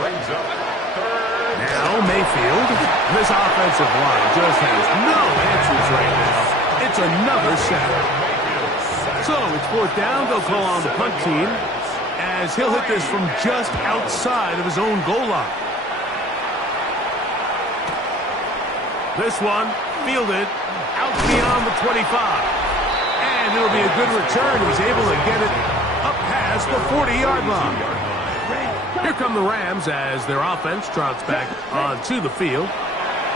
9 brings up 3rd. Now Mayfield. This offensive line just has no answers right now. It's another sack. So it's 4th down. They'll call on the punt team as he'll hit this from just outside of his own goal line. This one fielded out beyond the 25. And it'll be a good return. He's able to get it up past the 40-yard line. Here come the Rams as their offense trots back onto the field.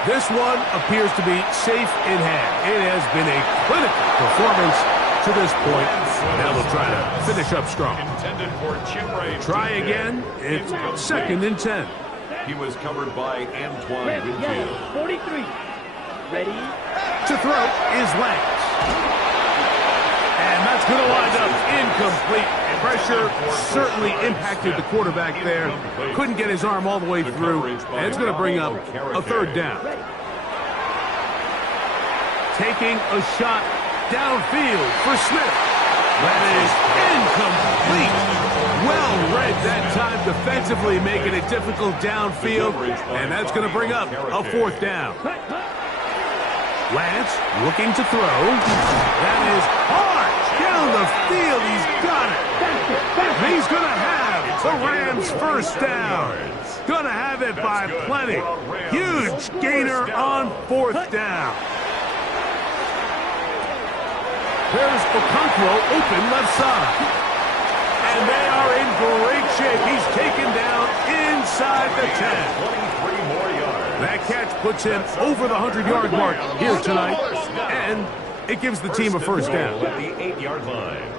This one appears to be safe in hand. It has been a clinical performance to this point. Now they'll try to finish up strong. Try again. It's 2nd and 10. He was covered by Antoine Winfield. 43. Ready? To throw is Lance. And that's going to wind up incomplete. Pressure certainly impacted the quarterback there. Couldn't get his arm all the way through. And it's going to bring up a 3rd down. Taking a shot downfield for Smith. That is incomplete. Well read that time defensively, making it difficult downfield. And that's going to bring up a 4th down. Lance looking to throw. That is hard down the field. He's got it. He's going to have the Rams' 1st down. Going to have it by plenty. Huge gainer on 4th down. There's Okonkwo open left side. And they are in great shape. He's taken down inside the 10. 23 more yards. That catch puts him over the 100-yard mark here tonight, and it gives the team a first down. At the 8-yard line.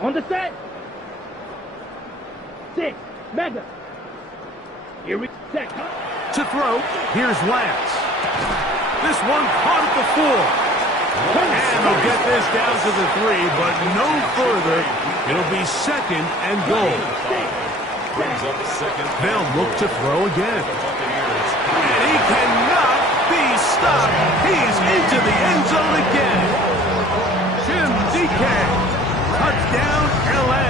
On the set. 6. Madden. Here we set. To throw, here's Lance. This one caught at the 4. And they'll get this down to the 3, but no further. It'll be second and goal. They'll look to throw again. And he cannot be stopped. He's into the end zone again. Jim DK. Touchdown, LA.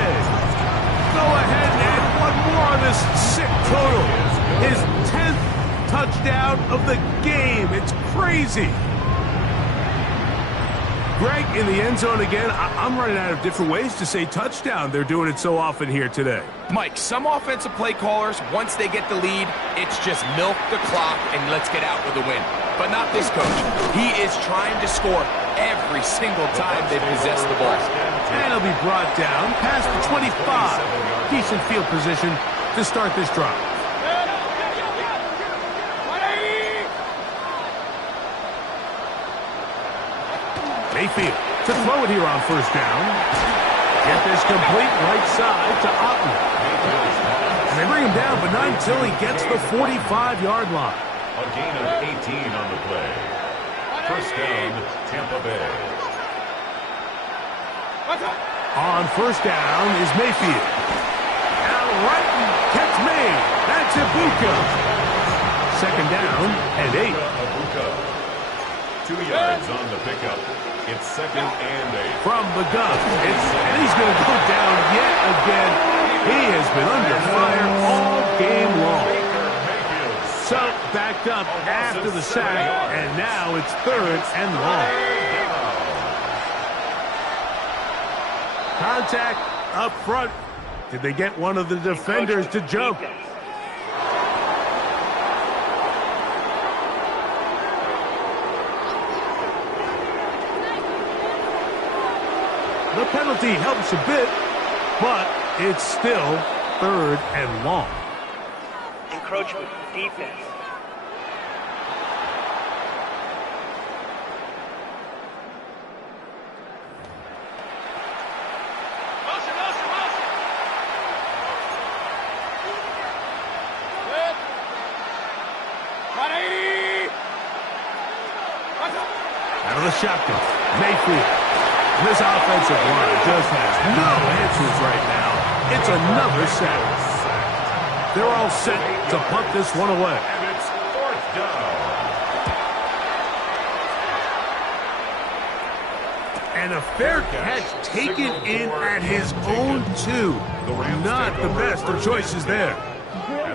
Go ahead and one more on this sick total. His 10th touchdown of the game. It's crazy. Greg, in the end zone again. I'm running out of different ways to say touchdown. They're doing it so often here today. Mike, some offensive play callers, once they get the lead, it's just milk the clock and let's get out with a win. But not this coach. He is trying to score every single time they possess the ball. And he'll be brought down past the 25. Decent field position to start this drive. Mayfield to throw it here on first down. Get this complete right side to Otten. And they bring him down, but not until he gets the 45-yard line. A gain of 18 on the play. First down, Tampa Bay. On first down is Mayfield. Out right, catch made. That's Ibuka. Second down and 8. 2 yards on the pickup. It's second and 8. From the gun. And he's going to go down yet again. He has been under fire all game long. So backed up after the sack, and now it's third and long. Contact up front. Did they get one of the defenders to jump? The penalty helps a bit, but it's still third and long. Encroachment, defense. Out of the shotgun, Mayfield. This offensive line just has no answers right now. It's another sack. They're all set to punt this one away. And it's fourth down. And a fair catch taken in at his own 2. Not the best of choices there.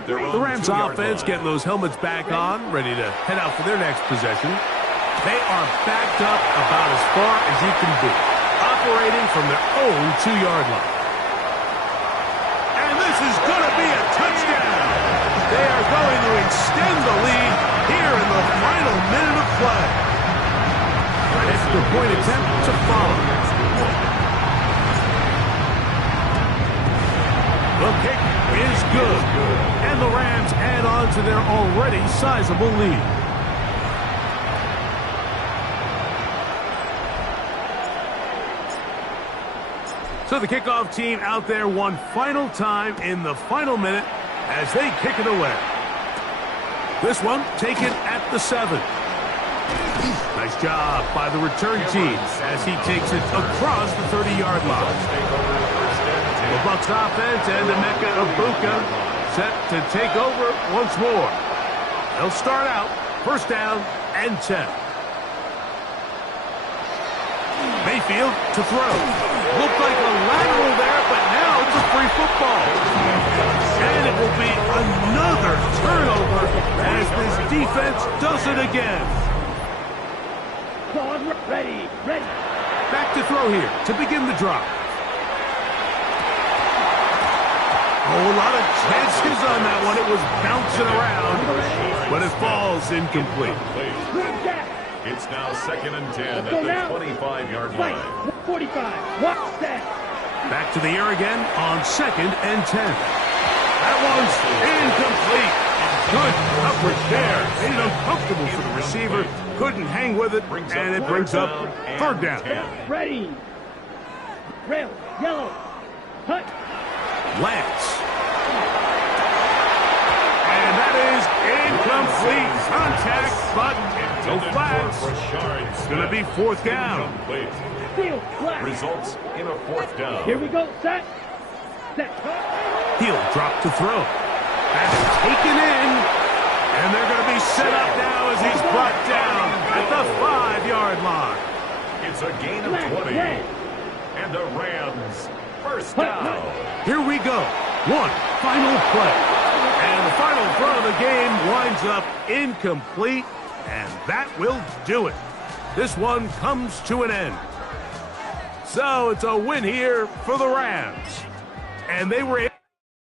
The Rams offense getting those helmets back on, ready to head out for their next possession. They are backed up about as far as you can be, operating from their own 2-yard line. And this is going to be a touchdown. They are going to extend the lead here in the final minute of play. An extra point attempt to follow. The kick is good. And the Rams add on to their already sizable lead. So the kickoff team out there one final time in the final minute as they kick it away. This one taken at the 7. Nice job by the return team as he takes it across the 30-yard line. The Bucs offense and Emeka Ibuka set to take over once more. They'll start out first down and 10. Mayfield to throw. Looked like a lateral there, but now it's a free football. And it will be another turnover as this defense does it again. Ready. Back to throw here to begin the drive. Oh, a lot of chances on that one. It was bouncing around, but it falls incomplete. It's now second and 10 at the 25-yard line. 45. Watch that. Back to the air again on 2nd and 10. That one's incomplete. Good coverage there. Made it uncomfortable for the receiver. Couldn't hang with it, and it brings up 3rd down. Ready. Red, yellow. Hut. Lance. And that is incomplete. Contact, but no flags. It's going to be 4th down. Field flag. Results in a 4th down. Here we go. Set. Set. He'll drop to throw. That's taken in. And they're going to be set up now as he's brought down at the 5-yard line. It's a gain of 20. And the Rams, 1st down. Here we go. One final play. And the final throw of the game winds up incomplete. And that will do it. This one comes to an end. So it's a win here for the Rams. And they were able